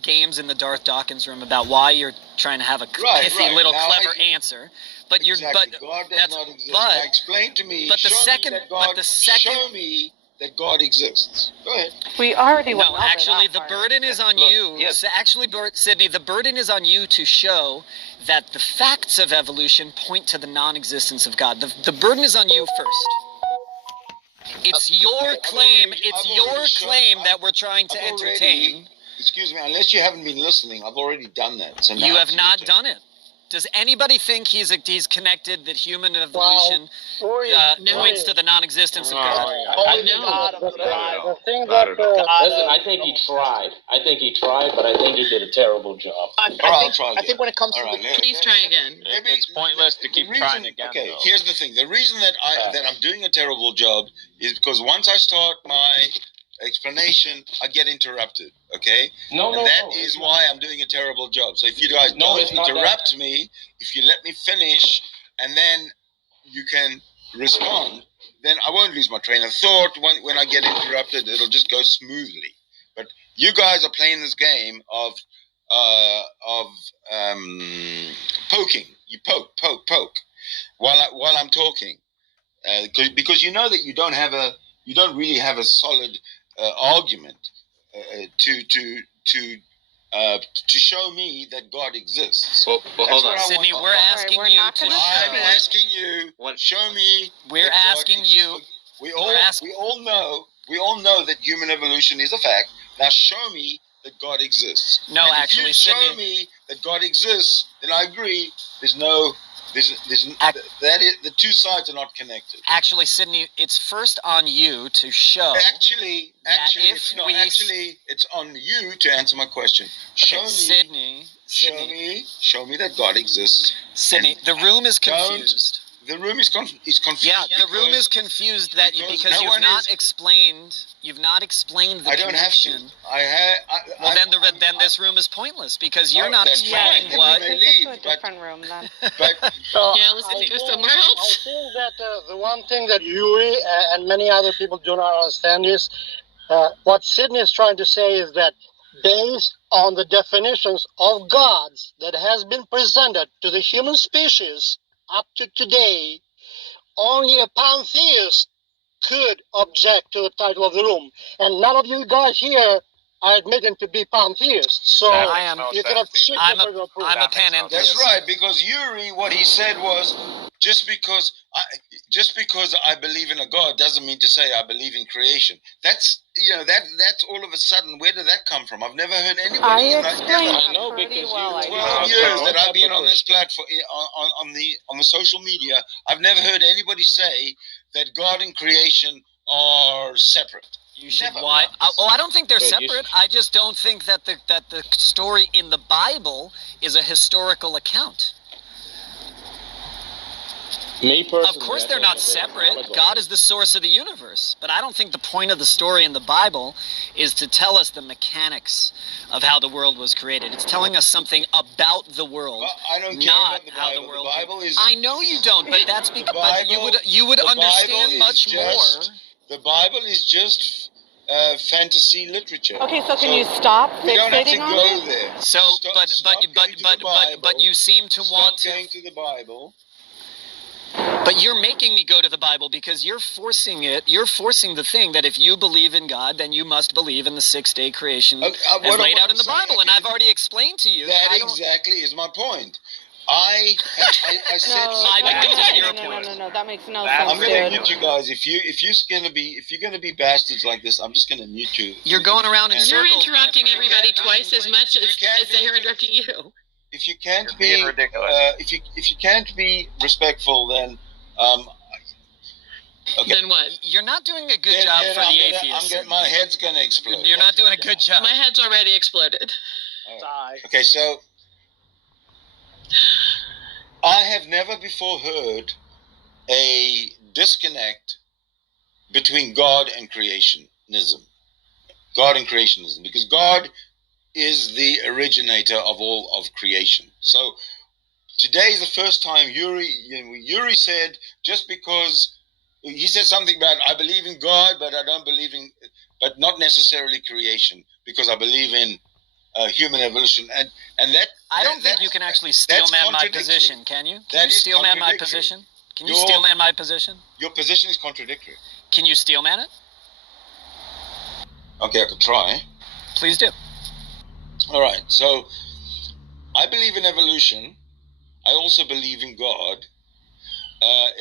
games in the Darth Dawkins room about why you're trying to have a pithy little clever answer. But you're God does not exist. Now explain to me. Show me that God exists. Go ahead. We already went No, actually, the burden is on you. Yes. Actually, Sydney, the burden is on you to show that the facts of evolution point to the non-existence of God. The burden is on you first. It's your claim. It's your claim that we're trying to entertain. Excuse me, unless you haven't been listening, I've already done that. So you have not done it. Does anybody think he's connected that human evolution points to the non-existence of God? The thing that listen, I think he tried. But I think he did a terrible job. I think when it comes to please try again. It's pointless to keep trying again. Okay, here's the thing. The reason that I'm doing a terrible job is because once I start my explanation, I get interrupted. Okay, that is why I'm doing a terrible job. So if you guys don't interrupt me, if you let me finish, and then you can respond, then I won't lose my train of thought. When I get interrupted, it'll just go smoothly. But you guys are playing this game of poking. You poke while I'm talking, because you know that you don't really have a solid argument to show me that God exists. Well, hold on, Sydney. We're asking you to show. I'm asking you. Show me. We're asking you. We all know that human evolution is a fact. Now show me that God exists. No, and actually, if you show Sydney, me that God exists, then I agree. The two sides are not connected. Actually, Sydney, it's first on you to show. Actually, it's on you to answer my question. Show me that God exists. Sydney, the room is confused. The room is confused. Yeah, the room is confused because you've not explained. You've not explained the connection. I don't have to. Then this room is pointless because you're not explaining what. Take it to a different room then. Let's go somewhere else. I think that the one thing that Yuri and many other people do not understand is what Sydney is trying to say is that based on the definitions of gods that has been presented to the human species up to today, only a pantheist could object to the title of the room. And none of you guys here are admitting to be pantheists. So you can have shit I'm over your proof. a panentheist. That's right, because Yuri, what he said was, just because I believe in a God doesn't mean to say I believe in creation. That's that's all of a sudden. Where did that come from? I've never heard anybody in 12 years that I've been on this platform on the social media. I've never heard anybody say that God and creation are separate. You should why? I don't think they're separate. I just don't think that the story in the Bible is a historical account. Me personally, of course, they're not separate. God is the source of the universe, but I don't think the point of the story in the Bible is to tell us the mechanics of how the world was created. It's telling us something about the world, I don't care not about the how Bible. the world. The Bible is. I know you don't, but that's because Bible, you would understand much more. The Bible is just fantasy literature. Okay, so can you stop We don't have to fixating on go it? there. So, but you seem to want Stop going to the Bible. But you're making me go to the Bible because you're forcing it. You're forcing the thing that if you believe in God, then you must believe in the 6-day creation as laid out in the Bible. And I've already explained to you that exactly is my point. I said No, that makes no I'm sense, going to dude. mute you guys. If you're going to be bastards like this, I'm just going to mute you. You're going around in You're circles. interrupting everybody twice as much as they're interrupting you. If you can't be ridiculous. If you can't be respectful, then okay. Then what? You're not doing a good job for the atheists. My head's going to explode. You're not doing a good job. My head's already exploded. Okay, so I have never before heard a disconnect between God and creationism. Because God is the originator of all of creation. So today is the first time Yuri said, just because he said something about I believe in God, but I don't believe in, but not necessarily creation, because I believe in human evolution, and that I don't think you can actually steelman my position, can you? Can you steelman my position? Can you steelman my position? Your position is contradictory. Can you steelman it? Okay, I could try. Please do. All right, so I believe in evolution. I also believe in God.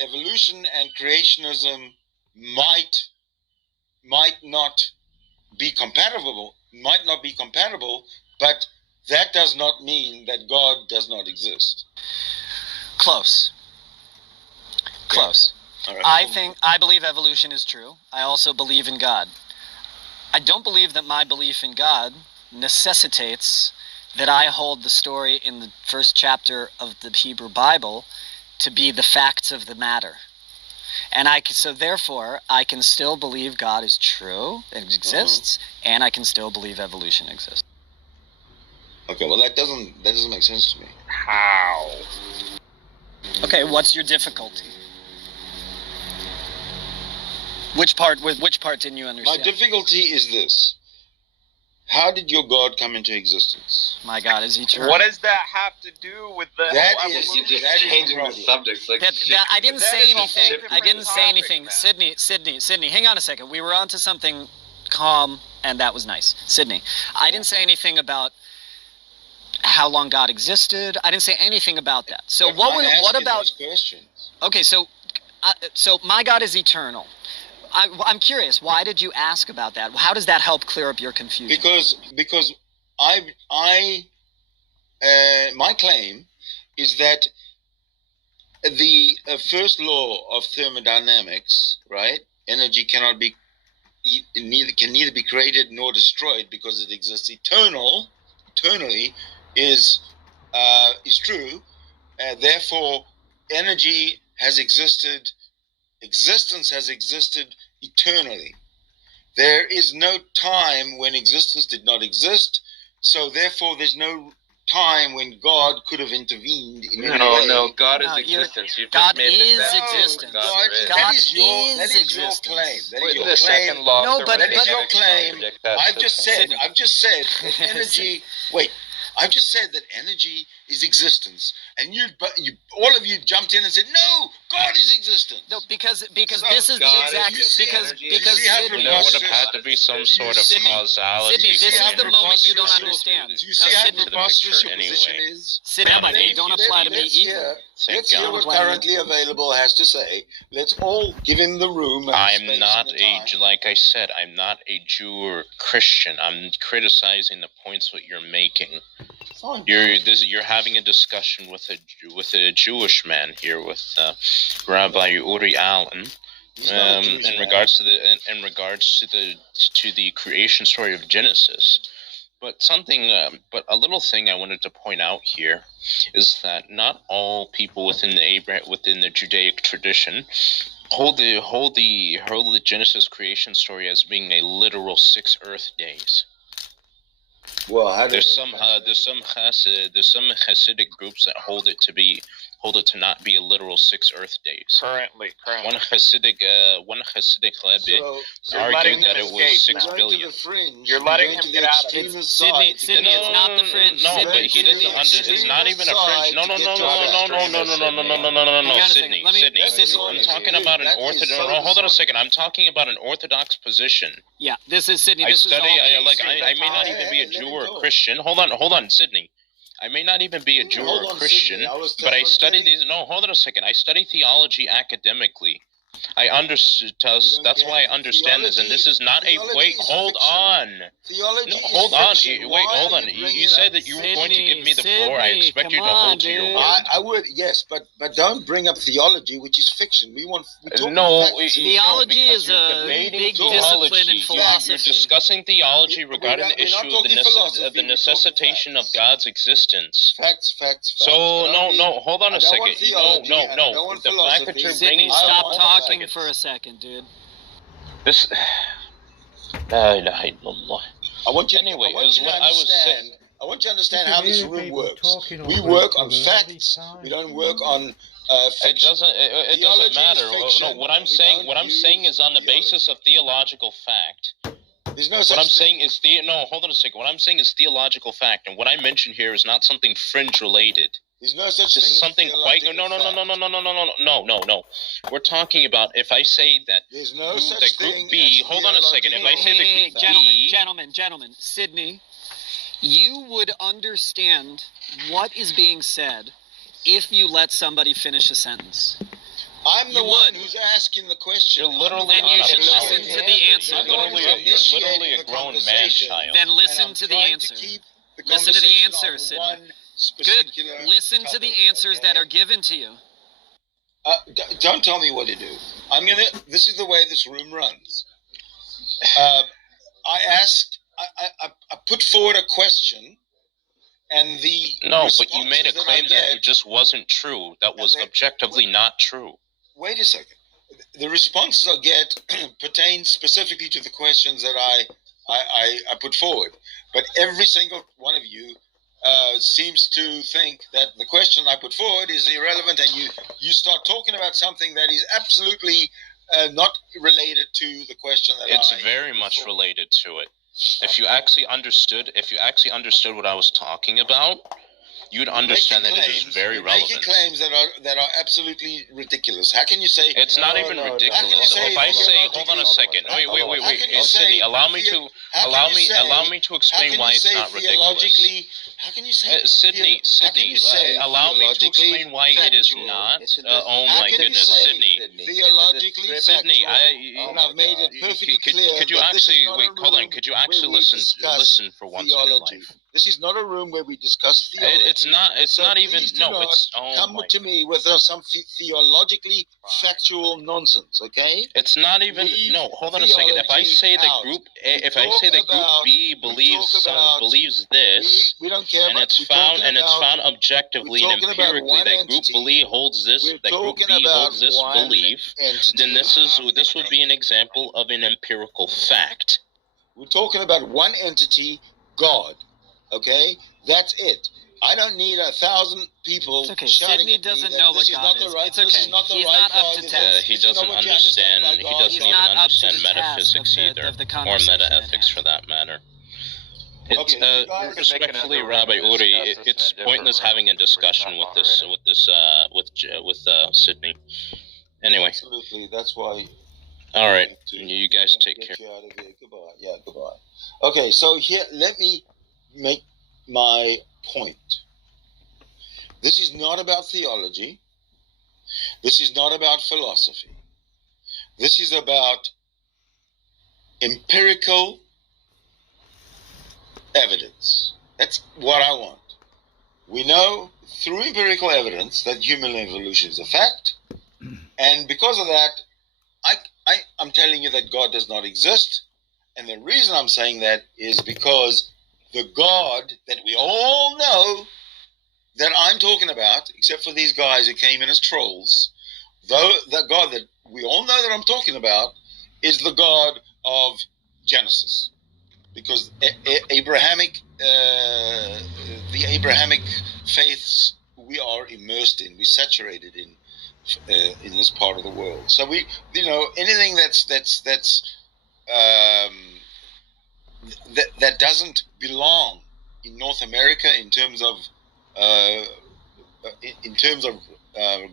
Evolution and creationism might not be compatible, but that does not mean that God does not exist. Close. All right. I believe evolution is true. I also believe in God. I don't believe that my belief in God necessitates that I hold the story in the first chapter of the Hebrew Bible to be the facts of the matter. And so therefore, I can still believe God is true, it exists, and I can still believe evolution exists. Okay, well that doesn't make sense to me. How? Okay, what's your difficulty? Which part didn't you understand? My difficulty is this. How did your God come into existence? My God is eternal. What does that have to do with the whole evolution? You're just changing the subjects like I didn't say anything. I didn't say anything. Sydney, hang on a second. We were on to something calm, and that was nice. Sydney, I didn't say anything about how long God existed. I didn't say anything about that. So what about questions? Okay, so my God is eternal. I'm curious. Why did you ask about that? How does that help clear up your confusion? Because my claim is that the first law of thermodynamics, right? Energy can neither be created nor destroyed because it exists eternally is true. Therefore, energy has existed. Existence has existed eternally. There is no time when existence did not exist, so therefore there's no time when God could have intervened in any No, way. no, God is No, existence. You've God just made is that existence. God, God that is your existence. claim. That Wait, is your the claim. second law No, of but- That is your claim. contradict that. I've just said that energy. Wait, I've just said that energy is existence, and you all of you jumped in and said, "No, God is existence." No, because So, this is the God exact is because energy. because You see how Sydney, There would have preposterous- had to be some sort of Sydney, causality. Sydney, this is the moment you don't preposterous- understand. Do you No, see how Sydney, preposterous your anyway. position is? Sydney, Rabbi, they don't apply to me Let's either. hear- Thank Let's hear God. what currently available has to say. Let's all give him the room. And the I'm space not and the time. like I said, I'm not a Jew or Christian. I'm criticizing the points that you're making. Fine. You're having a discussion with a Jewish man here, with Rabbi Uri Allen, He's not a Jewish in man. regards to the creation story of Genesis. But a little thing I wanted to point out here is that not all people within the Judaic tradition hold the Genesis creation story as being a literal 6 earth days. Well, There's some Hasidic groups that hold it to not be a literal 6 earth days. Currently. One Hasidic Rebbe argued that it was 6 billion. You're letting him get out of it. Sydney, it's not the fringe. No, Sydney, but he doesn't understand. It's not even a fringe. No, Sydney. I'm talking about an orthodox. Hold on a second. I'm talking about an orthodox position. Yeah, this is Sydney. I This study. is all I may not even be a Jew or a Christian. Hold on, Sydney. I may not even be a Jew or a Christian, but I study these. No, hold on a second. I study theology academically. I understood. That's why I understand this, and this is not a wait. Hold on. Theology. No, hold on. Fiction. Wait, Why hold are on. you You bringing said up- that you were going to give me the floor. I expect you to hold to your word. I would, yes, but don't bring up theology, which is fiction. We talk No, facts. Theology because is you're a debating big theology. discipline in philosophy. You're discussing theology regarding the we're not issue of talking philosophy, the we're necessitation of God's existence. Facts. So hold on I a don't want second. theology, and I don't want The fact that philosophy. you're Sydney, bringing stop hold on a talking second. for a second, dude. This. La ilaha illallah. I want you. Anyway, I want you to understand. I want you to understand how this room works. We work on facts. We don't work on. It doesn't Theology matter. is fiction, No, what I'm and we saying don't is on the basis of theological fact. There's no What such I'm saying is hold on a second. What I'm saying is theological fact, and what I mentioned here is not something fringe related. There's no such This thing. is something quite no. We're talking about if I say that There's no group, such that thing group B. as Hold on a second. If I say the Hey, group B, gentlemen, Sydney, you would understand what is being said if you let somebody finish a sentence. I'm the one who's asking the question. you're literally Then you on should a listen to the answer. You're literally a grown man child. Then listen to the answer. Listen to the answer, Sydney. Good. Listen to the answers that are given to you. Don't tell me what to do. This is the way this room runs. I put forward a question, and but you made a claim that it just wasn't true. That was objectively not true. Wait a second. The responses I get pertain specifically to the questions that I put forward. But every single one of you seems to think that the question I put forward is irrelevant, and you start talking about something that is absolutely not related to the question that It's very much related to it. If you actually understood what I was talking about, you'd understand that it is very relevant. Making claims that are absolutely ridiculous. How can you say it's not even ridiculous? If I say, hold on a second, wait, Sydney, allow me to explain why it's not ridiculous. How can you say Sydney, allow me to explain why it is not. Oh my goodness, Sydney. Sydney, I've made it perfectly clear. Could you actually wait? Hold on. Could you actually listen for once in your life? This is not a room where we discuss theology. It's not even. No, it's. Oh come my. to me with some theologically factual nonsense. Okay. It's not even. No, hold on a second. If I say the group, if I say the group B believes this, we don't care. And it's found objectively and empirically that group B holds this. That group B holds this belief. Then this would be an example of an empirical fact. We're talking about one entity, God. Okay, that's it. I don't need 1,000 people. It's okay. shouting Sydney at me doesn't that know what this is God not the is. right- It's this okay. is not the He's right not up God. to This task. He is not doesn't what you understand understand. by He God. doesn't He's even not up to understand the task metaphysics of either, the or conversation at metaethics hand. for that matter. It's Okay, you guys- respectfully, Rabbi Uri, it's pointless having a discussion with Sydney. Anyway, Absolutely. That's why. all right, you guys take care. Get you out of here. Goodbye. Yeah, goodbye. Okay, so here, let me make my point. This is not about theology. This is not about philosophy. This is about empirical evidence. That's what I want. We know through empirical evidence that human evolution is a fact, and because of that, I'm telling you that God does not exist, and the reason I'm saying that is because the God that we all know that I'm talking about, except for these guys who came in as trolls, though the God that we all know that I'm talking about is the God of Genesis, because the Abrahamic faiths we are immersed in, we're saturated in this part of the world. So we, anything that doesn't belong in North America in terms of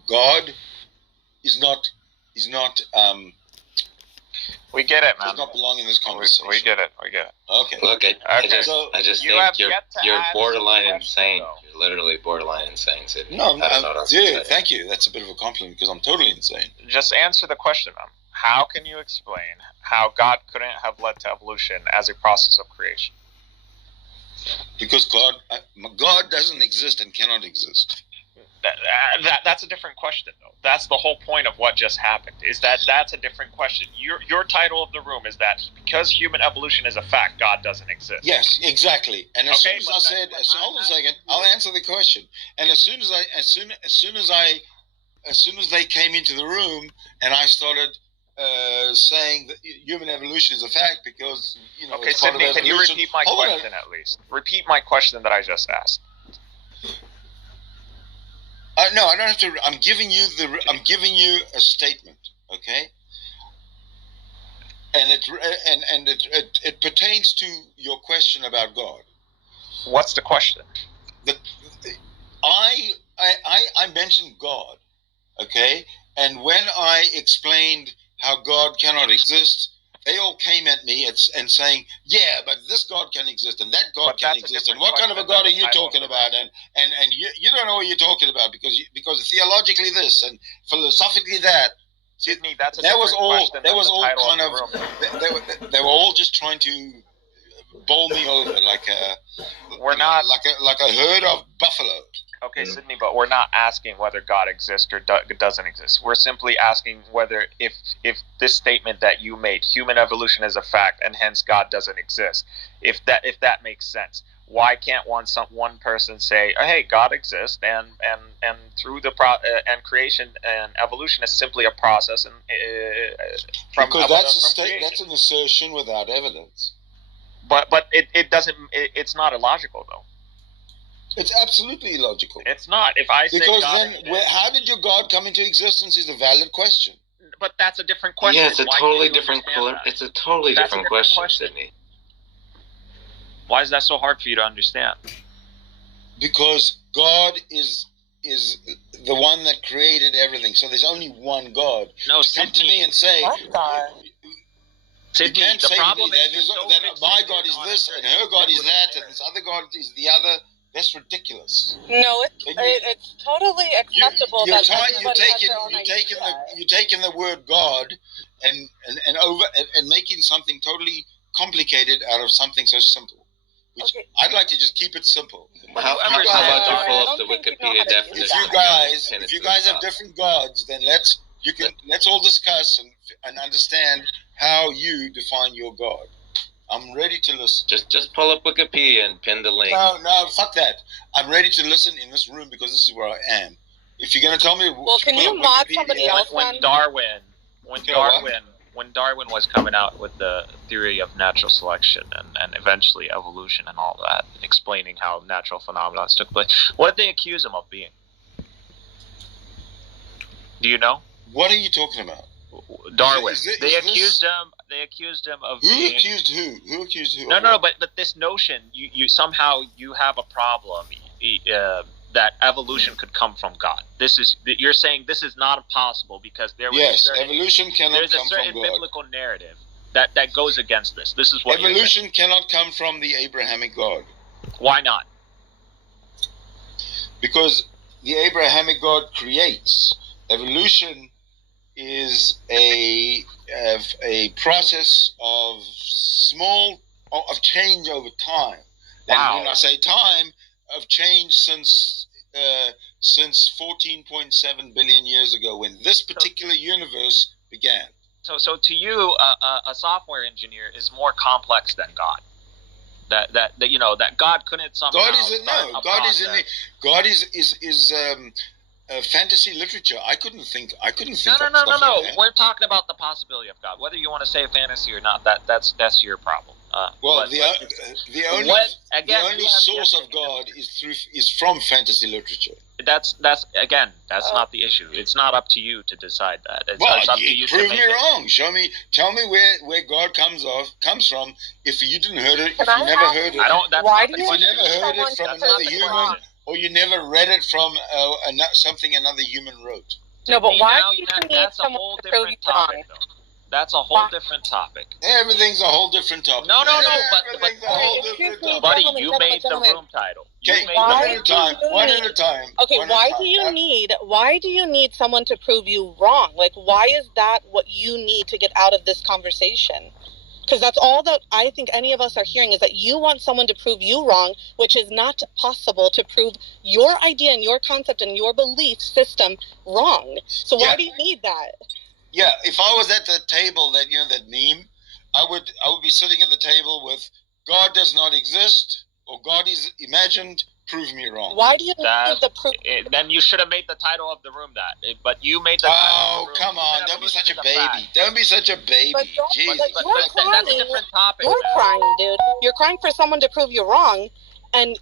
God is not. We get it, man. Does not belong in this conversation. We get it. Okay. Look, I just you think have you're yet to ask borderline the insane. question, You're literally borderline insane, Sydney. No, I don't know what else to say. thank you. That's a bit of a compliment because I'm totally insane. Just answer the question, man. How can you explain how God couldn't have led to evolution as a process of creation? Because God doesn't exist and cannot exist. That's a different question, though. That's the whole point of what just happened. That's a different question. Your title of the room is that because human evolution is a fact, God doesn't exist. Yes, exactly. And as soon as I said, hold on a second, I'll answer the question. And as soon as they came into the room, and I started saying that human evolution is a fact because Okay, it's part of Sydney, can you evolution. repeat my question at least? Repeat my question that I just asked. No, I don't have to. I'm giving you a statement, okay? And it pertains to your question about God. What's the question? I mentioned God, okay? And when I explained how God cannot exist, they all came at me and saying, "Yeah, but this God can exist and that God can exist, and what kind of a God are you talking about?" And you don't know what you're talking about because theologically this and philosophically that. Sydney, that's a that was different all. question That than was the all title kind of of. the room. They were all just trying to bowl me over like a herd of buffalo. Okay, Sydney, but we're not asking whether God exists or doesn't exist. We're simply asking whether if this statement that you made, human evolution is a fact, and hence God doesn't exist, if that makes sense. Why can't one person say, oh, "Hey, God exists," and through the and creation and evolution is simply a process, and because that's an assertion without evidence. But it doesn't. It's not illogical though. It's absolutely illogical. It's not. If I say because God then, how did your God come into existence? Is a valid question. But that's a different question. Yeah, it's a totally different question, Sydney. Why is that so hard for you to understand? Because God is the one that created everything. So there's only one God. No, come to me and say. Sydney, you can't the say problem to me that my God is this and her God is that and this other God is the other. That's ridiculous. No, it's totally acceptable you're that everybody has their own idea. You're taking the word God and making something totally complicated out of something so simple. Which I'd like to just keep it simple. How about you pull up the Wikipedia definition? If you guys have different gods, then let's all discuss and understand how you define your God. I'm ready to listen. Just pull up Wikipedia and pin the link. No, fuck that. I'm ready to listen in this room because this is where I am. If you're going to tell me... Well, can you mod somebody else when when Darwin was coming out with the theory of natural selection and eventually evolution and all that, explaining how natural phenomena took place, what did they accuse him of being? Do you know? What are you talking about? Darwin. They accused him of being... accused who? Who accused who? No, but this notion, you somehow you have a problem that evolution could come from God. You're saying this is not possible because there was evolution cannot come from God. There's a certain biblical narrative that goes against this. This is what evolution cannot come from the Abrahamic God. Why not? Because the Abrahamic God creates. Evolution is a process of change over time. Wow. And when I say time, of change since 14.7 billion years ago, when this particular universe began. So to you, a software engineer is more complex than God. That God couldn't somehow. God is fantasy literature. I couldn't think. No. Like We're talking about the possibility of God. Whether you want to say fantasy or not, that's your problem. The only source of God is from fantasy literature. That's not the issue. It's not up to you to decide that. It's up to you prove to me wrong. Tell me where God comes from. If you didn't heard it, if you never heard it, Why do you never heard it from another human, or you never read it from something another human wrote. No, but why do you need that's a someone whole to prove different you wrong? topic, though. That's a whole different topic. Everything's a whole different topic. No, Everything's a whole different topic. Buddy, you made the room title. Okay, one at a time. Okay, why do you need someone to prove you wrong? Like, why is that what you need to get out of this conversation? Because that's all that I think any of us are hearing, is that you want someone to prove you wrong, which is not possible, to prove your idea and your concept and your belief system wrong. So why do you need that? Yeah, if I was at the table, that meme, I would be sitting at the table with God does not exist or God is imagined. Prove me wrong. Why do you need the proof? Then you should have made the title of the room that. But you made the title. Oh, come on! Don't be such a baby. Don't be such a baby. Jesus. That's a different topic. You're crying, dude. You're crying for someone to prove you wrong.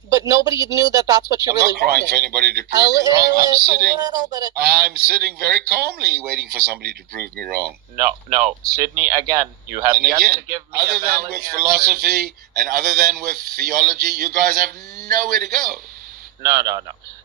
But nobody knew that that's what you really wanted. I'm not crying for anybody to prove me wrong. I'm sitting very calmly waiting for somebody to prove me wrong. No, Sydney. Again, you have yet to give me other a valid than with answer. Philosophy and other than with theology, you guys have nowhere to go. No.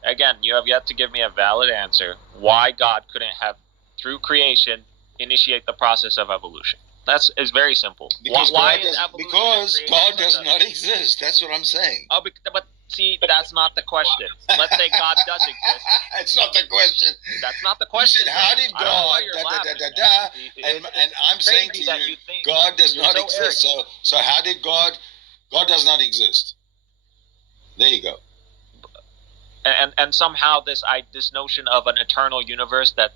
Again, you have yet to give me a valid answer why God couldn't have, through creation, initiate the process of evolution. It's very simple. Because why God does not exist. That's what I'm saying. Oh, but see, that's not the question. Let's say God does exist. It's not the question. That's not the question. You said, how did God and I'm saying to you, God does not exist. So how did God does not exist? There you go. And somehow this notion of an eternal universe that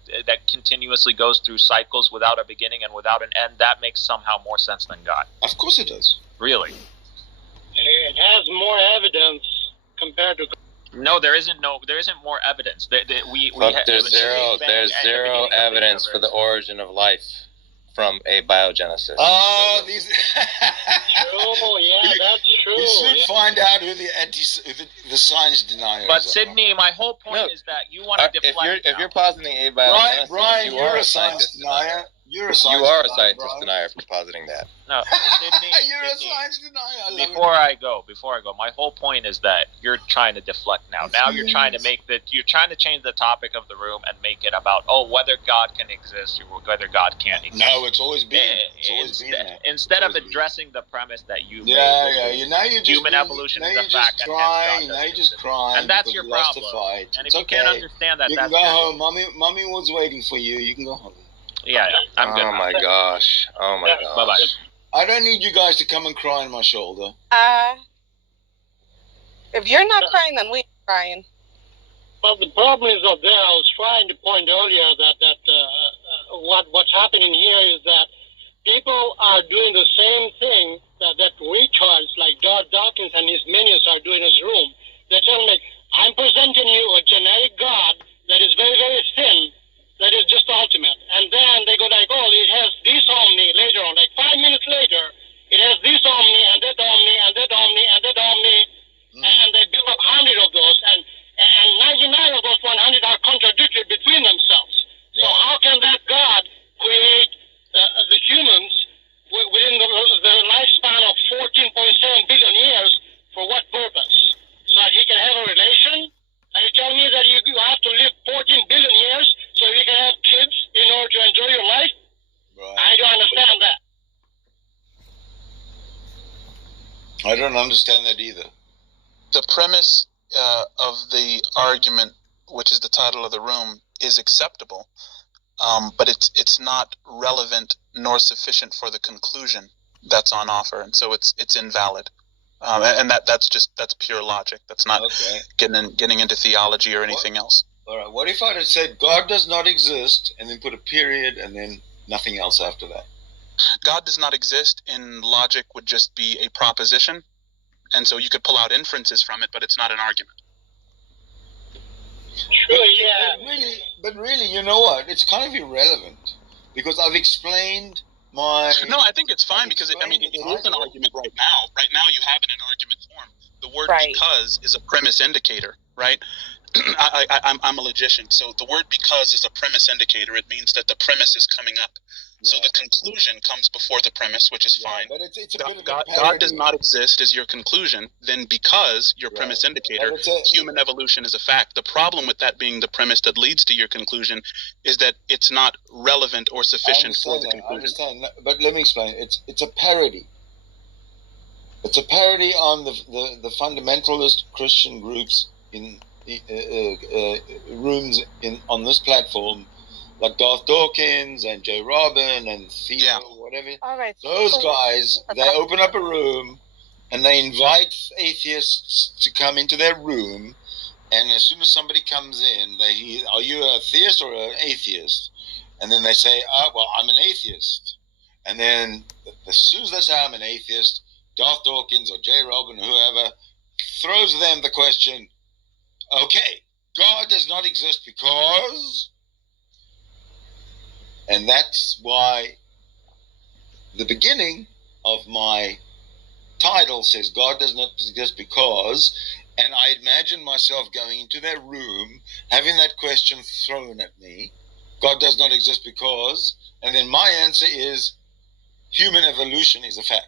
continuously goes through cycles without a beginning and without an end, that makes somehow more sense than God. Of course it does. Really? It has more evidence compared to. No, there isn't more evidence. There's zero evidence for the origin of life from abiogenesis. Oh, these. Oh, yeah, that's true. You should find out who the science deniers are. But Sydney, my whole point is that you want to deflect. If you're positing abiogenesis, Brian, you're a science denier. You are a scientist denier for positing that. No, Sydney, you're a science denier. Before I go, my whole point is that you're trying to deflect now. Now you're trying to change the topic of the room and make it about whether God can exist or whether God can't exist. No, it's always been. That. Instead of addressing the premise that you made. Yeah. Now you're just human evolution is a fact. Now you're just crying. And that's your problem. And if you can't understand that, you can go home. Mommy was waiting for you. You can go home. Yeah, I'm good. Oh my gosh. Bye-bye. I don't need you guys to come and cry on my shoulder. If you're not crying, then we're crying. Well, the problem is that I was trying to point earlier that what's happening here is that people are doing the same thing that retards like George Dawkins and his minions are doing in his room. They're telling me, I'm presenting you a generic God that is very, very thin, that is just ultimate. And then they go like, oh, it has this omni, don't understand that either. The premise of the argument, which is the title of the room, is acceptable, but it's not relevant nor sufficient for the conclusion that's on offer, and so it's invalid. And that's pure logic. That's not getting into theology or anything else. All right. What if I had said God does not exist, and then put a period, and then nothing else after that? God does not exist in logic would just be a proposition, and so you could pull out inferences from it, but it's not an argument. But really, you know what? It's kind of irrelevant because I've explained my. No, I think it's fine because it is an argument right now. Right now, you have it in argument form. The word "because" is a premise indicator, right? I'm a logician, so the word "because" is a premise indicator. It means that the premise is coming up. So the conclusion comes before the premise, which is fine. But it's a bit of God does not exist is your conclusion. Then because your premise indicator, human evolution is a fact. The problem with that being the premise that leads to your conclusion is that it's not relevant or sufficient for the conclusion. I understand, but let me explain. It's a parody. It's a parody on the fundamentalist Christian groups in rooms on this platform, like Darth Dawkins and Jay Robin and Theo, whatever. All right. Those guys, they open up a room and they invite atheists to come into their room. And as soon as somebody comes in, they hear, "Are you a theist or an atheist?" And then they say, "Oh, well, I'm an atheist." And then as soon as they say I'm an atheist, Darth Dawkins or Jay Robin or whoever throws them the question, "Okay, God does not exist because..." And that's why the beginning of my title says God does not exist because, and I imagine myself going into that room, having that question thrown at me, God does not exist because, and then my answer is human evolution is a fact.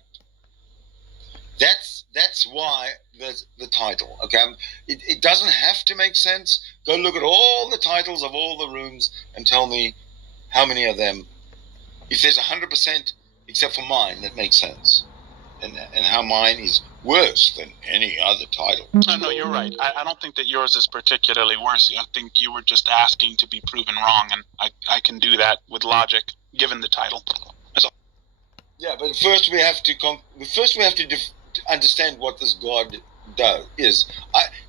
That's why the title. Okay, it doesn't have to make sense. Go look at all the titles of all the rooms and tell me how many of them, if there's 100% except for mine, that makes sense, and how mine is worse than any other title. No, you're right. I don't think that yours is particularly worse. I think you were just asking to be proven wrong, and I can do that with logic, given the title. That's all. Yeah, but first we have to understand what this God is.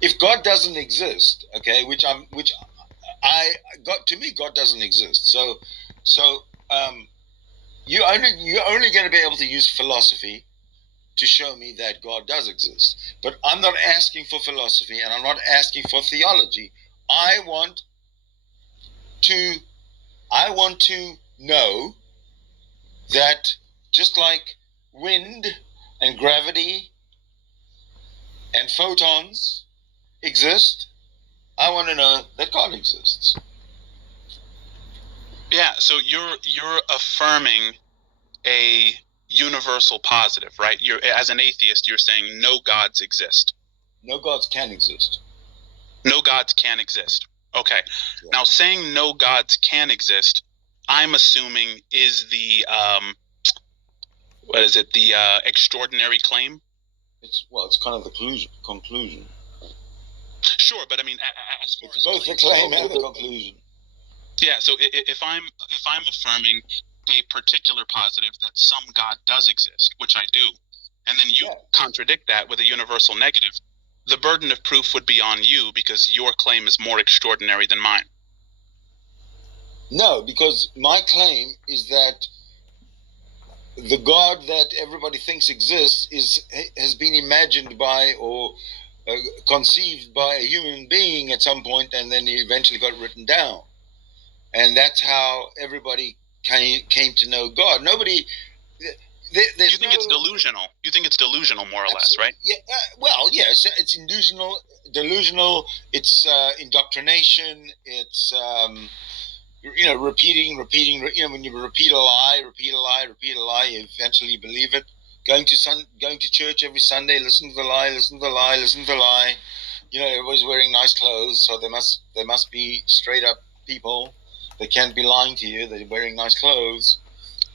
If God doesn't exist, okay, to me, God doesn't exist. So you're only going to be able to use philosophy to show me that God does exist. But I'm not asking for philosophy, and I'm not asking for theology. I want to know that just like wind and gravity and photons exist, I want to know that God exists. Yeah, so you're affirming a universal positive, right? As an atheist, you're saying no gods exist. No gods can exist. No gods can exist. Okay. Yeah. Now, saying no gods can exist, I'm assuming is the the extraordinary claim? It's kind of the conclusion. Sure, but I mean, as far as both the claim and the conclusion. Yeah. So if I'm affirming a particular positive that some God does exist, which I do, and then you contradict that with a universal negative, the burden of proof would be on you because your claim is more extraordinary than mine. No, because my claim is that the God that everybody thinks exists has been imagined by or conceived by a human being at some point, and then he eventually got written down. And that's how everybody came to know God. Nobody. You think it's delusional? You think it's delusional, more or less, right? Yeah. Well, yes, it's delusional. It's indoctrination. It's repeating. When you repeat a lie, you eventually believe it. Going to church every Sunday, listen to the lie. Everybody's wearing nice clothes, so they must be straight up people. They can't be lying to you. They're wearing nice clothes.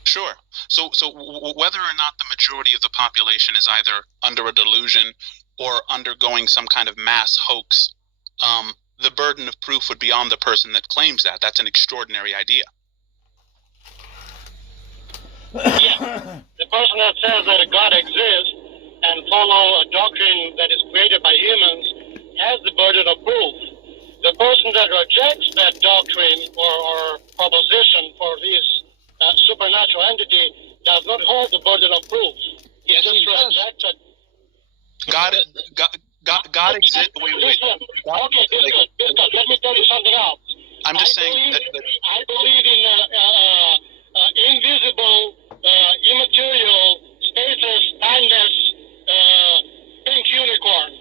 Sure. So whether or not the majority of the population is either under a delusion or undergoing some kind of mass hoax, the burden of proof would be on the person that claims that. That's an extraordinary idea. Yeah. The person that says that God exists and follow a doctrine that is created by humans has the burden of proof. The person that rejects that doctrine or proposition for this supernatural entity does not hold the burden of proof. He Yes, just he does. rejected. God exists. Wait. Listen, okay, Biscuit, let me tell you something else. I'm just saying that I believe in invisible, immaterial, spaceless, timeless, pink unicorn.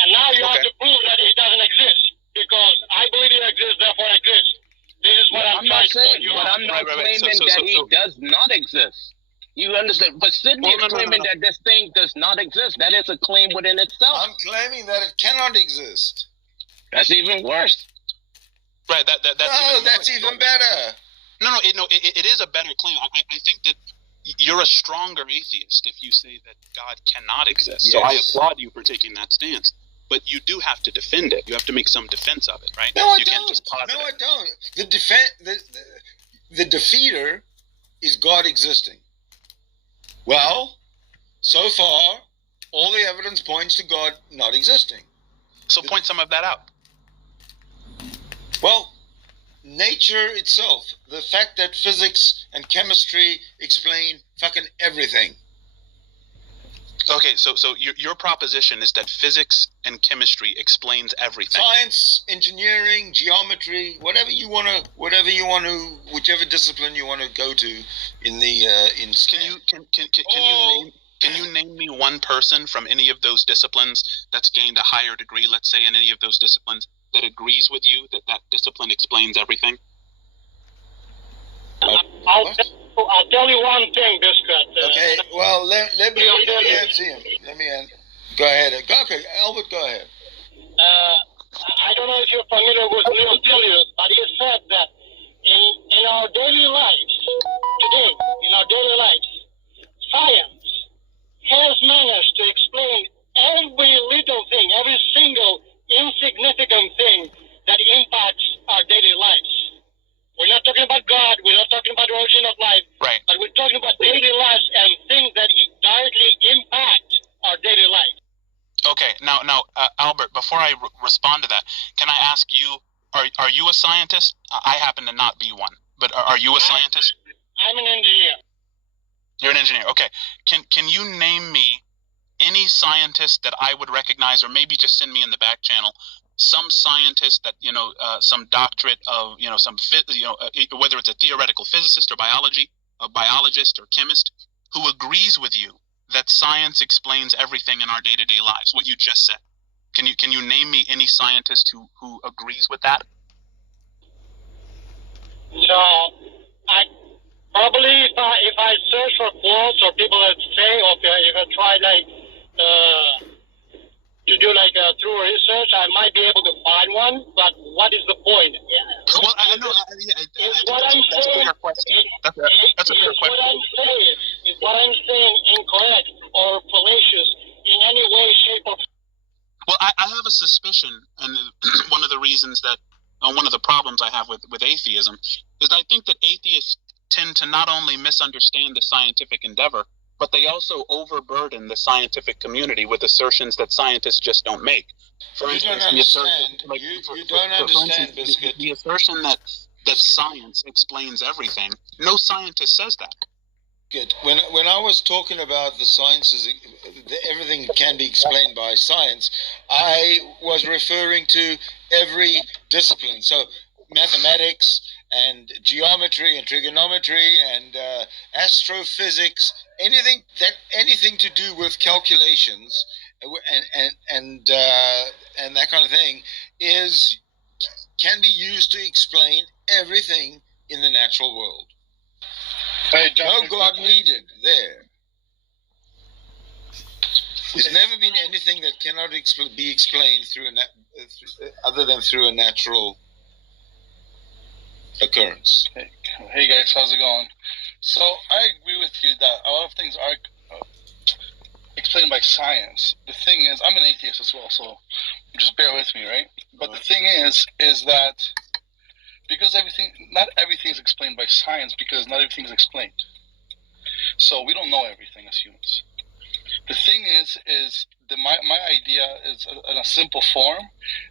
And now you have to prove that it doesn't exist. Because I believe it exists, therefore it exists. This is what I'm trying to point you out. But I'm not claiming that he does not exist. You understand? But Sydney is claiming that this thing does not exist. That is a claim within itself. I'm claiming that it cannot exist. That's even worse. Right. That's even better. No, it is a better claim. I think that you're a stronger atheist if you say that God cannot exist. Yes. So I applaud you for taking that stance. But you do have to defend it. You have to make some defense of it, right? No, I you don't. Can't just posit No, it. I don't. The defeater is God existing. Well, so far, all the evidence points to God not existing. So point some of that out. Well, nature itself, the fact that physics and chemistry explain fucking everything. Okay, so your proposition is that physics and chemistry explains everything. Science, engineering, geometry, whichever discipline you want to go to in the in STEM. Can you name me one person from any of those disciplines that's gained a higher degree, let's say in any of those disciplines, that agrees with you that discipline explains everything? I'll tell you one thing, Biscuit. Okay, well, let me answer him. Go ahead. Okay, Albert, go ahead. I don't know if you're familiar with Leo Delius, but he said that in our daily lives, today, science has managed to explain every little thing, every single insignificant thing that impacts our daily lives. We're not talking about God, we're not talking about the origin of life, right? But we're talking about daily lives and things that directly impact our daily life. Okay, now, Albert, before I respond to that, can I ask you, are you a scientist? I happen to not be one, but are you a scientist? I'm an engineer. You're an engineer, okay. Can you name me any scientist that I would recognize, or maybe just send me in the back channel, some scientist that, some doctorate of, whether it's a theoretical physicist or biologist or chemist, who agrees with you that science explains everything in our day-to-day lives, what you just said. Can you name me any scientist who agrees with that? So, I probably if I search for quotes or people that say, or if I try to do through research, I might be able to find one. But what is the point? Well, I know. That's a fair question. That's a fair question. Is what I'm saying incorrect or fallacious in any way, shape, or form? Well, I have a suspicion, and one of the reasons that, one of the problems I have with atheism is I think that atheists tend to not only misunderstand the scientific endeavor, but they also overburden the scientific community with assertions that scientists just don't make. For instance, you don't understand, Biscuit. The assertion that science explains everything, no scientist says that. Good. When I was talking about the sciences, everything can be explained by science, I was referring to every discipline. So mathematics and geometry and trigonometry and astrophysics, anything to do with calculations and that kind of thing can be used to explain everything in the natural world. No God needed there. There's never been anything that cannot be explained through other than through a natural occurrence. Hey guys, how's it going? So I agree with you that a lot of things are explained by science. The thing is, I'm an atheist as well, so just bear with me, right? But the thing is that because not everything is explained by science, because not everything is explained. So we don't know everything as humans. The thing is my idea is in a simple form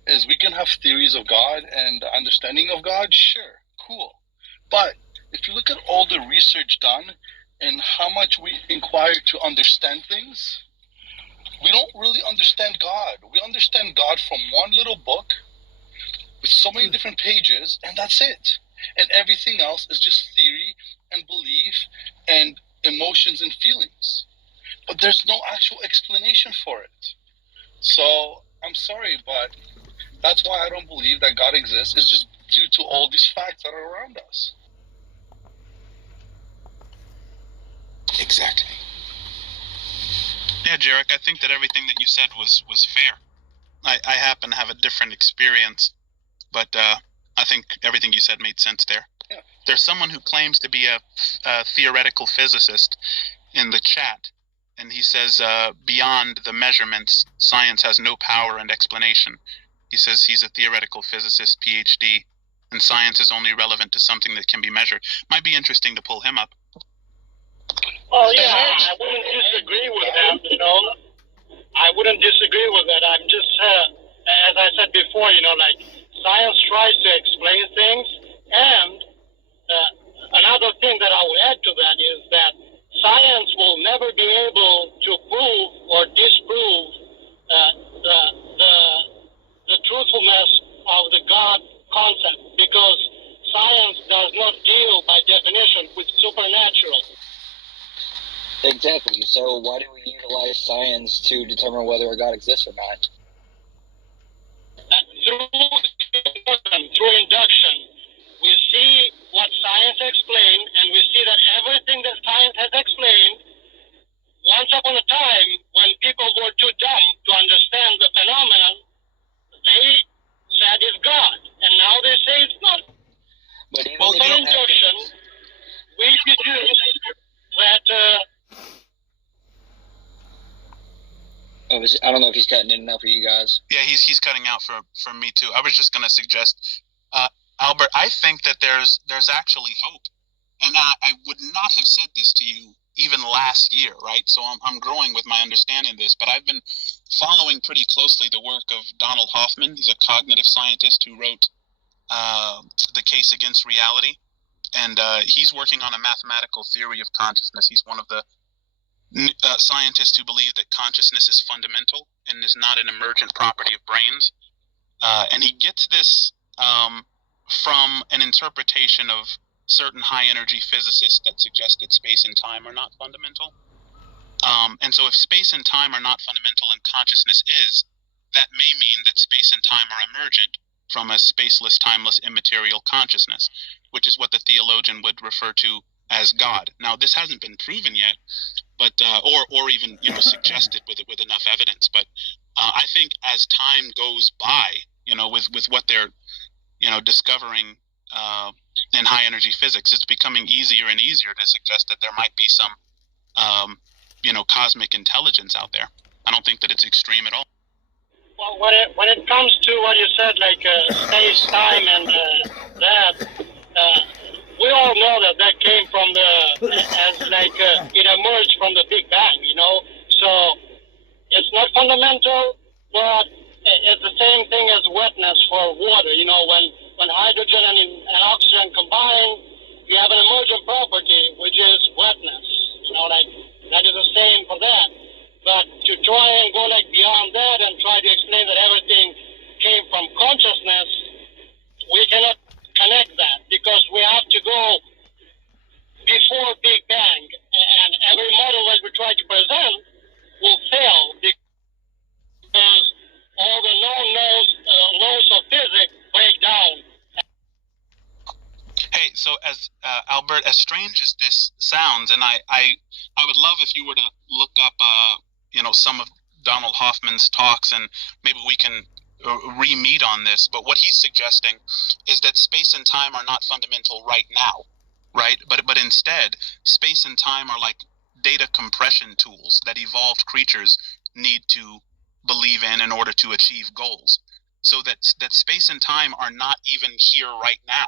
is we can have theories of God and understanding of God, sure, cool. But if you look at all the research done and how much we inquire to understand things, we don't really understand God. We understand God from one little book with so many different pages, and that's it. And everything else is just theory and belief and emotions and feelings. But there's no actual explanation for it. So I'm sorry, but that's why I don't believe that God exists. It's just due to all these facts that are around us. Exactly. Yeah, Jarek, I think that everything that you said was fair. I happen to have a different experience, but I think everything you said made sense there. Yeah. There's someone who claims to be a theoretical physicist in the chat, and he says beyond the measurements, science has no power and explanation. He says he's a theoretical physicist, PhD, and science is only relevant to something that can be measured. Might be interesting to pull him up. Oh yeah, I wouldn't disagree with that. I wouldn't disagree with that. I'm just, as I said before, like science tries to explain things, and another thing that I would add to that is that science will never be able to prove or disprove the truthfulness of the God concept, because science does not deal by definition with supernatural. Exactly. So why do we utilize science to determine whether a God exists or not? Through induction, we see what science explained, and we see that everything that science has explained, once upon a time, when people were too dumb to understand the phenomenon, they said it's God, and now they say it's not. But even well, through induction, we deduce that. I don't know if he's cutting in and out for you guys. Yeah, he's cutting out for me too. I was just going to suggest, Albert, I think that there's actually hope, and I would not have said this to you even last year, right? So I'm growing with my understanding of this, but I've been following pretty closely the work of Donald Hoffman. He's a cognitive scientist who wrote The Case Against Reality, and he's working on a mathematical theory of consciousness. He's one of the scientists who believe that consciousness is fundamental and is not an emergent property of brains. And he gets this from an interpretation of certain high-energy physicists that suggest that space and time are not fundamental. And so if space and time are not fundamental and consciousness is, that may mean that space and time are emergent from a spaceless, timeless, immaterial consciousness, which is what the theologian would refer to as God. Now, this hasn't been proven yet, but or even suggested with enough evidence. But I think as time goes by, with what they're discovering in high energy physics, it's becoming easier and easier to suggest that there might be some cosmic intelligence out there. I don't think that it's extreme at all. Well, when it comes to what you said, like space, time, and that. We all know that came from it emerged from the Big Bang, So it's not fundamental, but it's the same thing as wetness for water. When hydrogen and oxygen combine, you have an emergent property, which is wetness. That is the same for that. But to try and go beyond that and try to explain that everything came from consciousness, we cannot connect that, because we have to go before Big Bang, and every model that we try to present will fail because all the known laws of physics break down. Hey, so as Albert, as strange as this sounds, and I would love if you were to look up some of Donald Hoffman's talks, and maybe we can re-meet on this, but what he's suggesting is that space and time are not fundamental right now, right? But instead, space and time are like data compression tools that evolved creatures need to believe in order to achieve goals. So that space and time are not even here right now,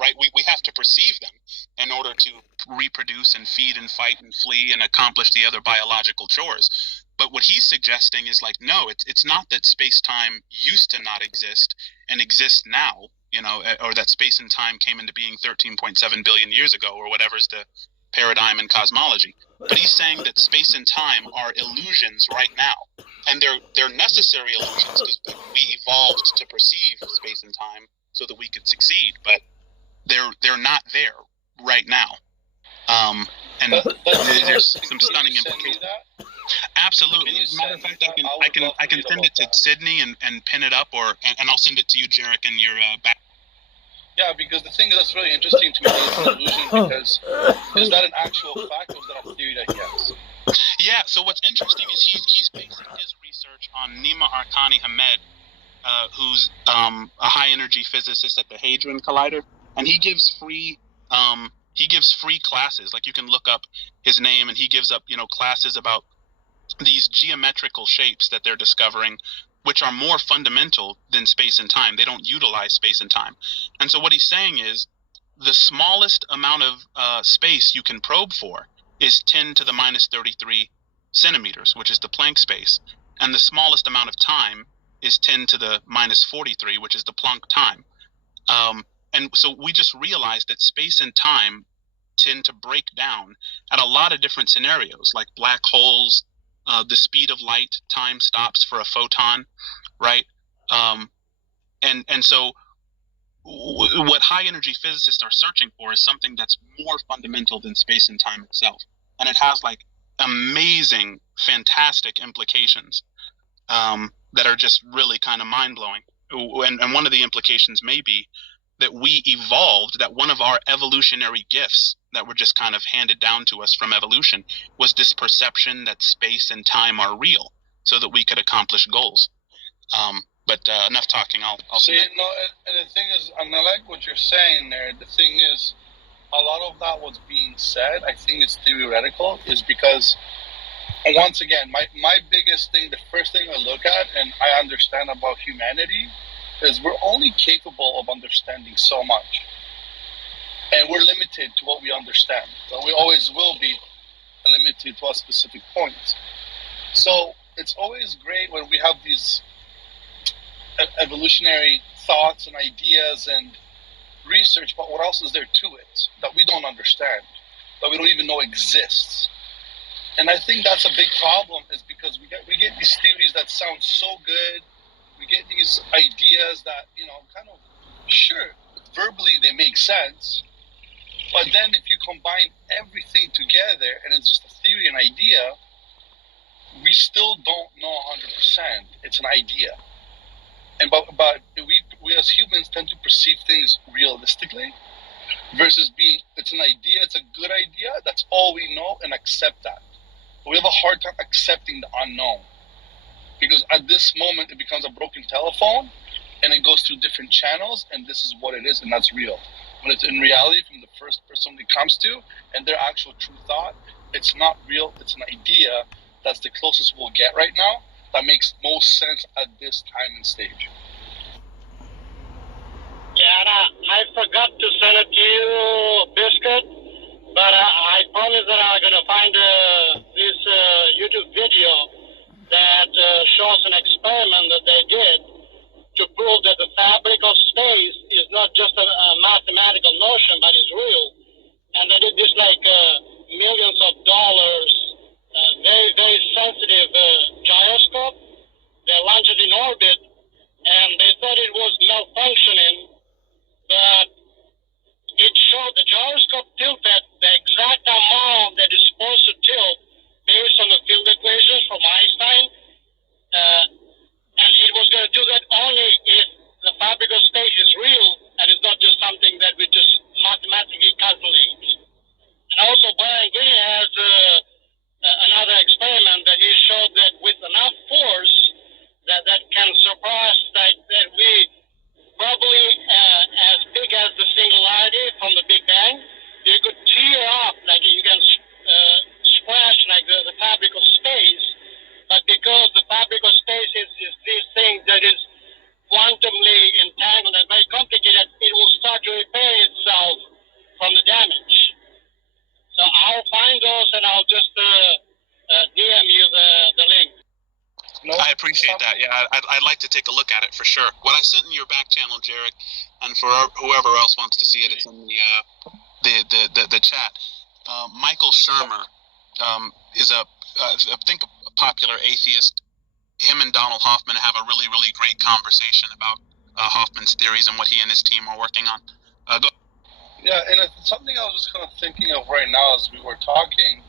right? We have to perceive them in order to reproduce and feed and fight and flee and accomplish the other biological chores. But what he's suggesting is like, no, it's not that space-time used to not exist and exists now, or that space and time came into being 13.7 billion years ago, or whatever's the paradigm in cosmology. But he's saying that space and time are illusions right now, and they're necessary illusions because we evolved to perceive space and time so that we could succeed. But they're not there right now. And there's some stunning implications. Absolutely. As a matter of fact, I can send it to Sydney and pin it up, and I'll send it to you, Jarek, in your back. Yeah, because the thing that's really interesting to me is an illusion, because is that an actual fact or is that a theory that he has? Yeah, so what's interesting is he's basing his research on Nima Arkani Hamed, who's a high-energy physicist at the Hadron Collider, and he gives free classes. Like, you can look up his name, and he gives up classes about these geometrical shapes that they're discovering, which are more fundamental than space and time. They don't utilize space and time. And so what he's saying is the smallest amount of space you can probe for is 10 to the minus 33 centimeters, which is the Planck space. And the smallest amount of time is 10 to the minus 43, which is the Planck time. And so we just realized that space and time tend to break down at a lot of different scenarios, like black holes, the speed of light, time stops for a photon, right? And so what high energy physicists are searching for is something that's more fundamental than space and time itself. And it has like amazing, fantastic implications that are just really kind of mind blowing. And one of the implications may be that we evolved, that one of our evolutionary gifts that were just kind of handed down to us from evolution was this perception that space and time are real so that we could accomplish goals. But enough talking, I'll see. And the thing is, and I like what you're saying there. The thing is, a lot of that what's being said, I think it's theoretical, is because, and once again, my biggest thing, the first thing I look at and I understand about humanity is we're only capable of understanding so much. And we're limited to what we understand. But we always will be limited to a specific point. So it's always great when we have these evolutionary thoughts and ideas and research, but what else is there to it that we don't understand, that we don't even know exists? And I think that's a big problem, is because we get these theories that sound so good. We get these ideas that, kind of, sure, verbally they make sense, but then if you combine everything together and it's just a theory and idea, we still don't know 100%. It's an idea. And but we as humans tend to perceive things realistically versus being, it's an idea, it's a good idea, that's all we know, and accept that. But we have a hard time accepting the unknown. Because at this moment, it becomes a broken telephone, and it goes through different channels, and this is what it is, and that's real. When it's in reality from the first person it comes to, and their actual true thought, it's not real, it's an idea. That's the closest we'll get right now. That makes most sense at this time and stage. Yeah, I forgot to send it to you, Biscuit, but I promise that I'm going to find this YouTube video that shows an experiment that they did to prove that the fabric of space is not just a mathematical notion, but is real. And they did this like millions of dollars, very, very sensitive gyroscope. They launched it in orbit, appreciate that. Yeah, I'd like to take a look at it for sure. What I sent in your back channel, Jarek, and for whoever else wants to see it, it's in the chat. Michael Shermer is I think a popular atheist. Him and Donald Hoffman have a really, really great conversation about Hoffman's theories and what he and his team are working on. Yeah, and it's something I was just kind of thinking of right now as we were talking.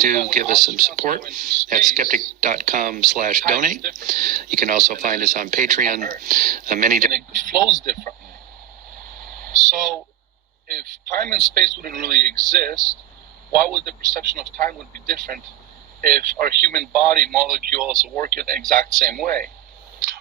To give us some support at skeptic.com/donate. You can also find us on Patreon. It flows differently. So, if time and space wouldn't really exist, why would the perception of time would be different if our human body molecules work in the exact same way?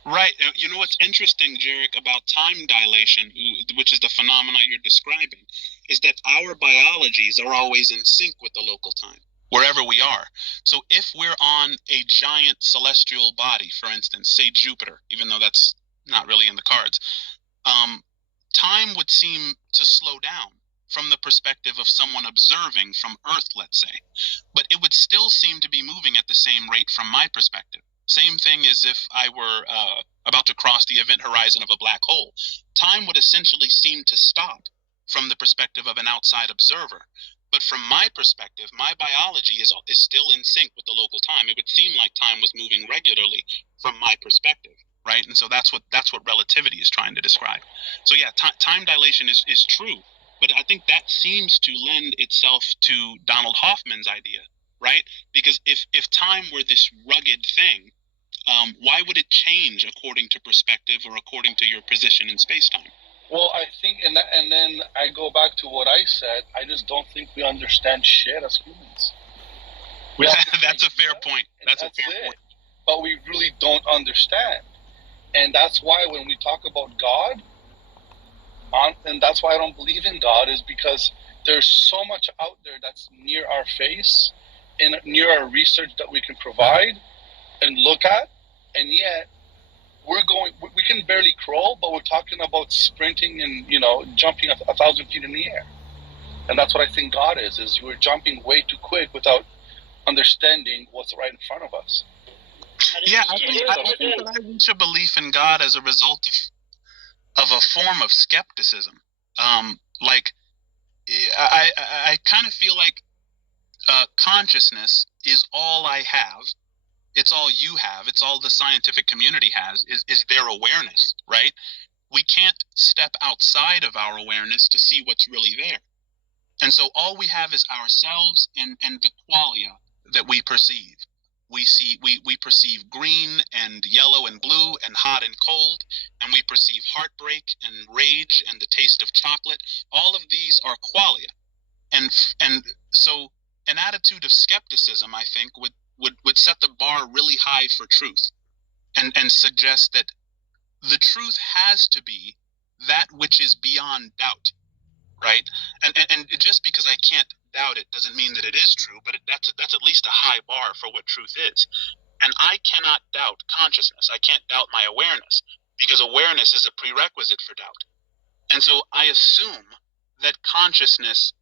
Right. You know what's interesting, Jarek, about time dilation, which is the phenomena you're describing, is that our biologies are always in sync with the local time, wherever we are. So if we're on a giant celestial body, for instance, say Jupiter, even though that's not really in the cards, time would seem to slow down from the perspective of someone observing from Earth, let's say. But it would still seem to be moving at the same rate from my perspective. Same thing as if I were about to cross the event horizon of a black hole. Time would essentially seem to stop from the perspective of an outside observer. But from my perspective, my biology is still in sync with the local time. It would seem like time was moving regularly from my perspective, right? And so that's what relativity is trying to describe. So yeah, time dilation is true, but I think that seems to lend itself to Donald Hoffman's idea, right? Because if time were this rugged thing, why would it change according to perspective or according to your position in space-time? Well, I think, and then I go back to what I said. I just don't think we understand shit as humans. That's a fair point. That's a fair point. But we really don't understand, and that's why when we talk about God, and that's why I don't believe in God, is because there's so much out there that's near our face, and near our research that we can provide and look at, and yet we can barely crawl, but we're talking about sprinting and, jumping 1,000 feet in the air. And that's what I think God is we're jumping way too quick without understanding what's right in front of us. Yeah, I think that I reach a belief in God as a result of a form of skepticism. I kind of feel like consciousness is all I have. It's all you have. It's all the scientific community has is their awareness, right? We can't step outside of our awareness to see what's really there. And so all we have is ourselves and the qualia that we perceive. We perceive green and yellow and blue and hot and cold, and we perceive heartbreak and rage and the taste of chocolate. All of these are qualia. And so an attitude of skepticism, I think, would set the bar really high for truth and suggest that the truth has to be that which is beyond doubt, right? And just because I can't doubt it doesn't mean that it is true, but that's at least a high bar for what truth is. And I cannot doubt consciousness. I can't doubt my awareness, because awareness is a prerequisite for doubt. And so I assume that consciousness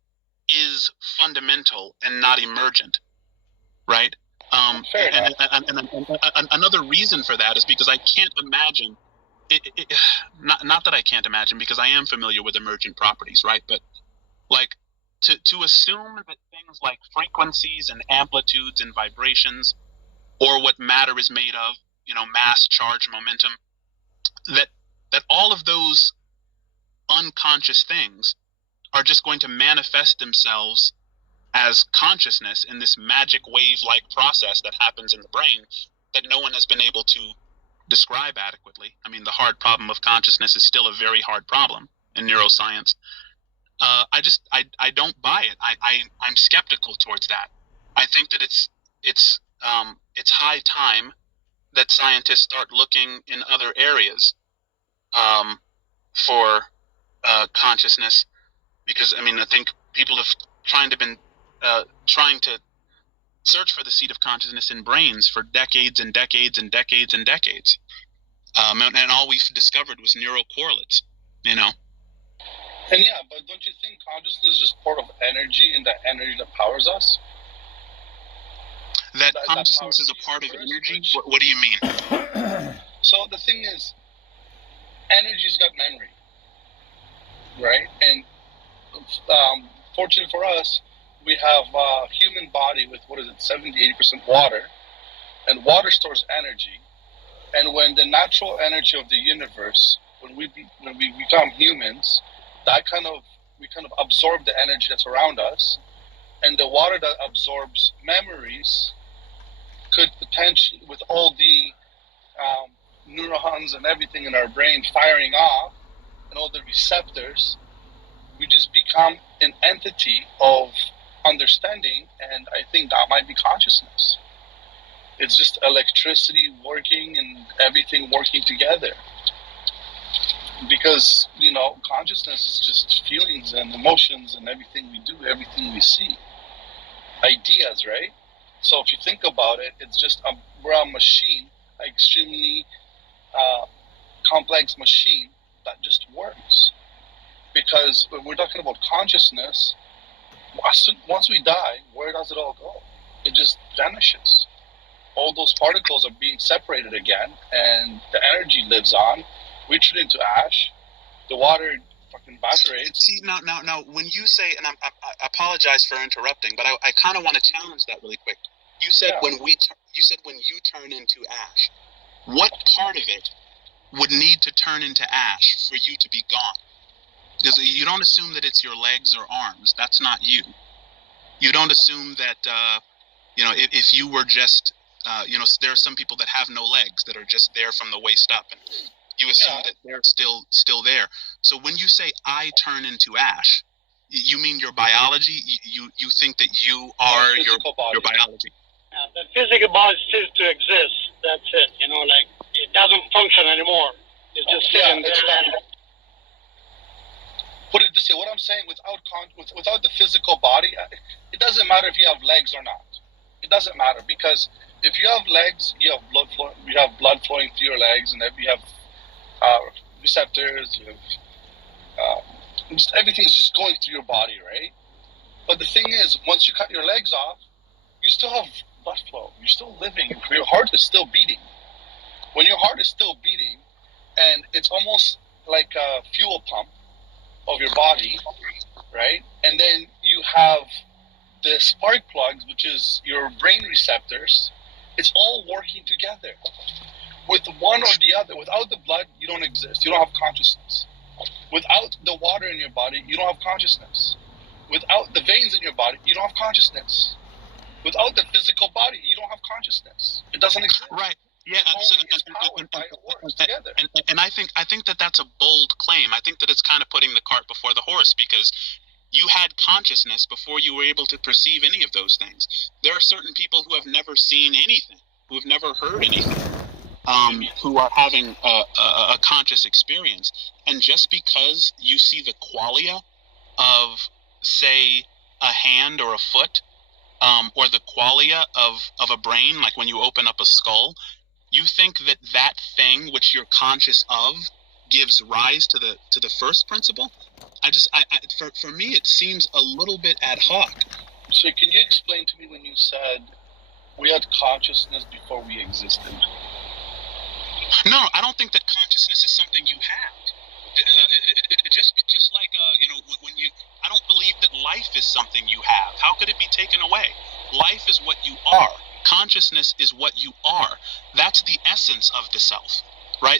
is fundamental and not emergent, right? And another reason for that is because I can't imagine, not that I can't imagine, because I am familiar with emergent properties, right? But to assume that things like frequencies and amplitudes and vibrations, or what matter is made of, mass, charge, momentum, that all of those unconscious things are just going to manifest themselves as consciousness in this magic wave-like process that happens in the brain that no one has been able to describe adequately. I mean, the hard problem of consciousness is still a very hard problem in neuroscience. I don't buy it. I'm skeptical towards that. I think that it's high time that scientists start looking in other areas for consciousness, because I think people have trying to search for the seat of consciousness in brains for decades and decades and decades and decades. And all we've discovered was neural correlates. You know. And yeah, but don't you think consciousness is just part of energy, and that energy that powers us? That consciousness is a part of energy? What do you mean? So the thing is, energy's got memory, right? And fortunately for us, we have a human body with, 70-80% water, and water stores energy. And when the natural energy of the universe, when we become humans, we kind of absorb the energy that's around us, and the water that absorbs memories could potentially, with all the neurons and everything in our brain firing off, and all the receptors, we just become an entity of understanding, and I think that might be consciousness. It's just electricity working and everything working together. Because, consciousness is just feelings and emotions and everything we do, everything we see. Ideas, right? So if you think about it, it's just we're a machine, an extremely complex machine that just works. Because when we're talking about consciousness, once we die, where does it all go? It just vanishes. All those particles are being separated again, and the energy lives on. We turn into ash. The water fucking evaporates. See, now, when you say, and I apologize for interrupting, but I kind of want to challenge that really quick. You said when you turn into ash, what part of it would need to turn into ash for you to be gone? Because you don't assume that it's your legs or arms. That's not you. You don't assume that, if you were just, there are some people that have no legs that are just there from the waist up, and you assume that they're still there. So when you say I turn into ash, you mean your biology? You think that you are your biology? The physical body ceases to exist. That's it. It doesn't function anymore. It's just sitting there. Put it this way: what I'm saying, without the physical body, it doesn't matter if you have legs or not. It doesn't matter, because if you have legs, you have blood flow. You have blood flowing through your legs, and you have receptors. You have everything's just going through your body, right? But the thing is, once you cut your legs off, you still have blood flow. You're still living. Your heart is still beating. When your heart is still beating, and it's almost like a fuel pump of your body, right? And then you have the spark plugs, which is your brain receptors. It's all working together. With one or the other, without the blood, you don't exist. You don't have consciousness. Without the water in your body, you don't have consciousness. Without the veins in your body, you don't have consciousness. Without the physical body, you don't have consciousness. It doesn't exist. Right. Yeah. And I think that that's a bold claim. I think that it's kind of putting the cart before the horse, because you had consciousness before you were able to perceive any of those things. There are certain people who have never seen anything, who have never heard anything, who are having a conscious experience. And just because you see the qualia of, say, a hand or a foot, or the qualia of a brain, like when you open up a skull, you think that thing which you're conscious of gives rise to the first principle? For me, it seems a little bit ad hoc. So can you explain to me when you said we had consciousness before we existed? No, I don't think that consciousness is something you have. Just like when you, I don't believe that life is something you have. How could it be taken away? Life is what you are. Consciousness is what you are. That's the essence of the self, right?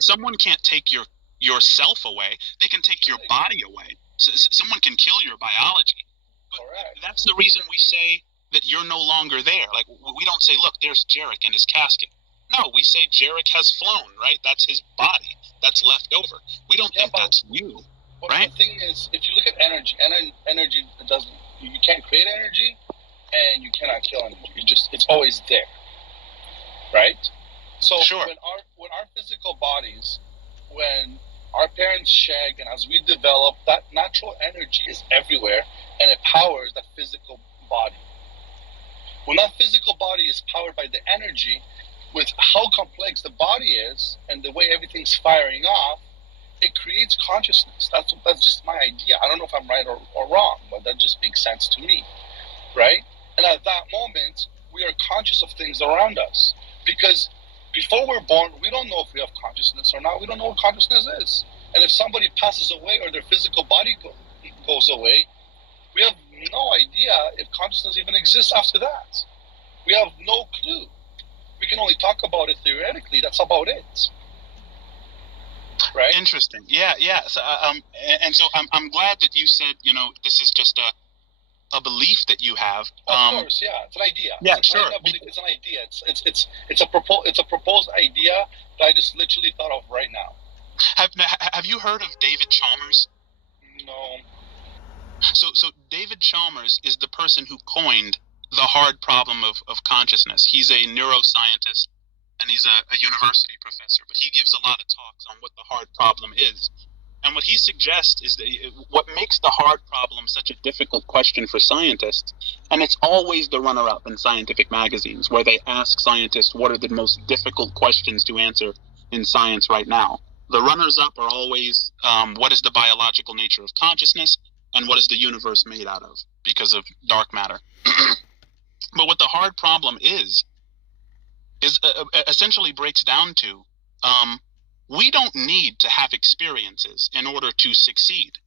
Someone can't take your self away. They can take your body away. Someone can kill your biology. But that's the reason we say that you're no longer there. Like, we don't say, look, there's Jarek in his casket. No, we say Jarek has flown, right? That's his body. That's left over. We don't think that's you, right? The thing is, if you look at energy, energy doesn't. You can't create energy, and you cannot kill energy. It's always there, right? So when our physical bodies, when our parents shag, and as we develop, that natural energy is everywhere, and it powers that physical body. When that physical body is powered by the energy, with how complex the body is and the way everything's firing off, it creates consciousness. That's just my idea. I don't know if I'm right or wrong, but that just makes sense to me, right? And at that moment, we are conscious of things around us. Because before we're born, we don't know if we have consciousness or not. We don't know what consciousness is. And if somebody passes away or their physical body goes away, we have no idea if consciousness even exists after that. We have no clue. We can only talk about it theoretically. That's about it. Right. Interesting. Yeah. So, and so I'm glad that you said, this is just a belief that you have. Of course, yeah, it's an idea. Yeah, it's sure. It's an idea. It's a proposed idea that I just literally thought of right now. Have you heard of David Chalmers? No. So David Chalmers is the person who coined the hard problem of consciousness. He's a neuroscientist. And he's a university professor, but he gives a lot of talks on what the hard problem is. And what he suggests is that what makes the hard problem such a difficult question for scientists, and it's always the runner-up in scientific magazines, where they ask scientists what are the most difficult questions to answer in science right now. The runners-up are always what is the biological nature of consciousness, and what is the universe made out of, because of dark matter. But what the hard problem is essentially breaks down to we don't need to have experiences in order to succeed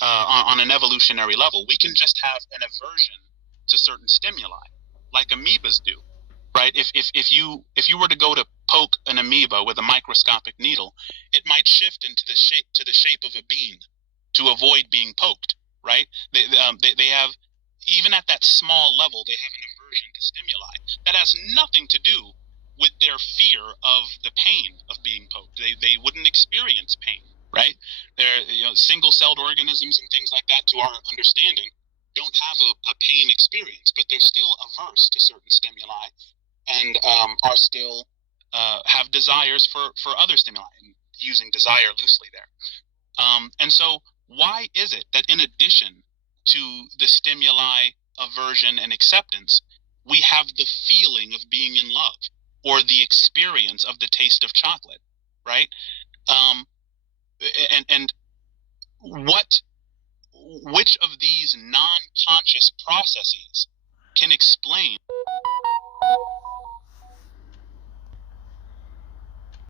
on an evolutionary level. We can just have an aversion to certain stimuli, like amoebas do, right? If you were to go to poke an amoeba with a microscopic needle, it might shift into the shape of a bean to avoid being poked, right? They have, even at that small level, they have an aversion to stimuli that has nothing to do with their fear of the pain of being poked. They wouldn't experience pain, right? They're single-celled organisms and things like that, to our understanding, don't have a pain experience, but they're still averse to certain stimuli and are still have desires for other stimuli, and using desire loosely there. And so why is it that in addition to the stimuli, aversion, and acceptance, we have the feeling of being in love, or the experience of the taste of chocolate, right? And which of these non-conscious processes can explain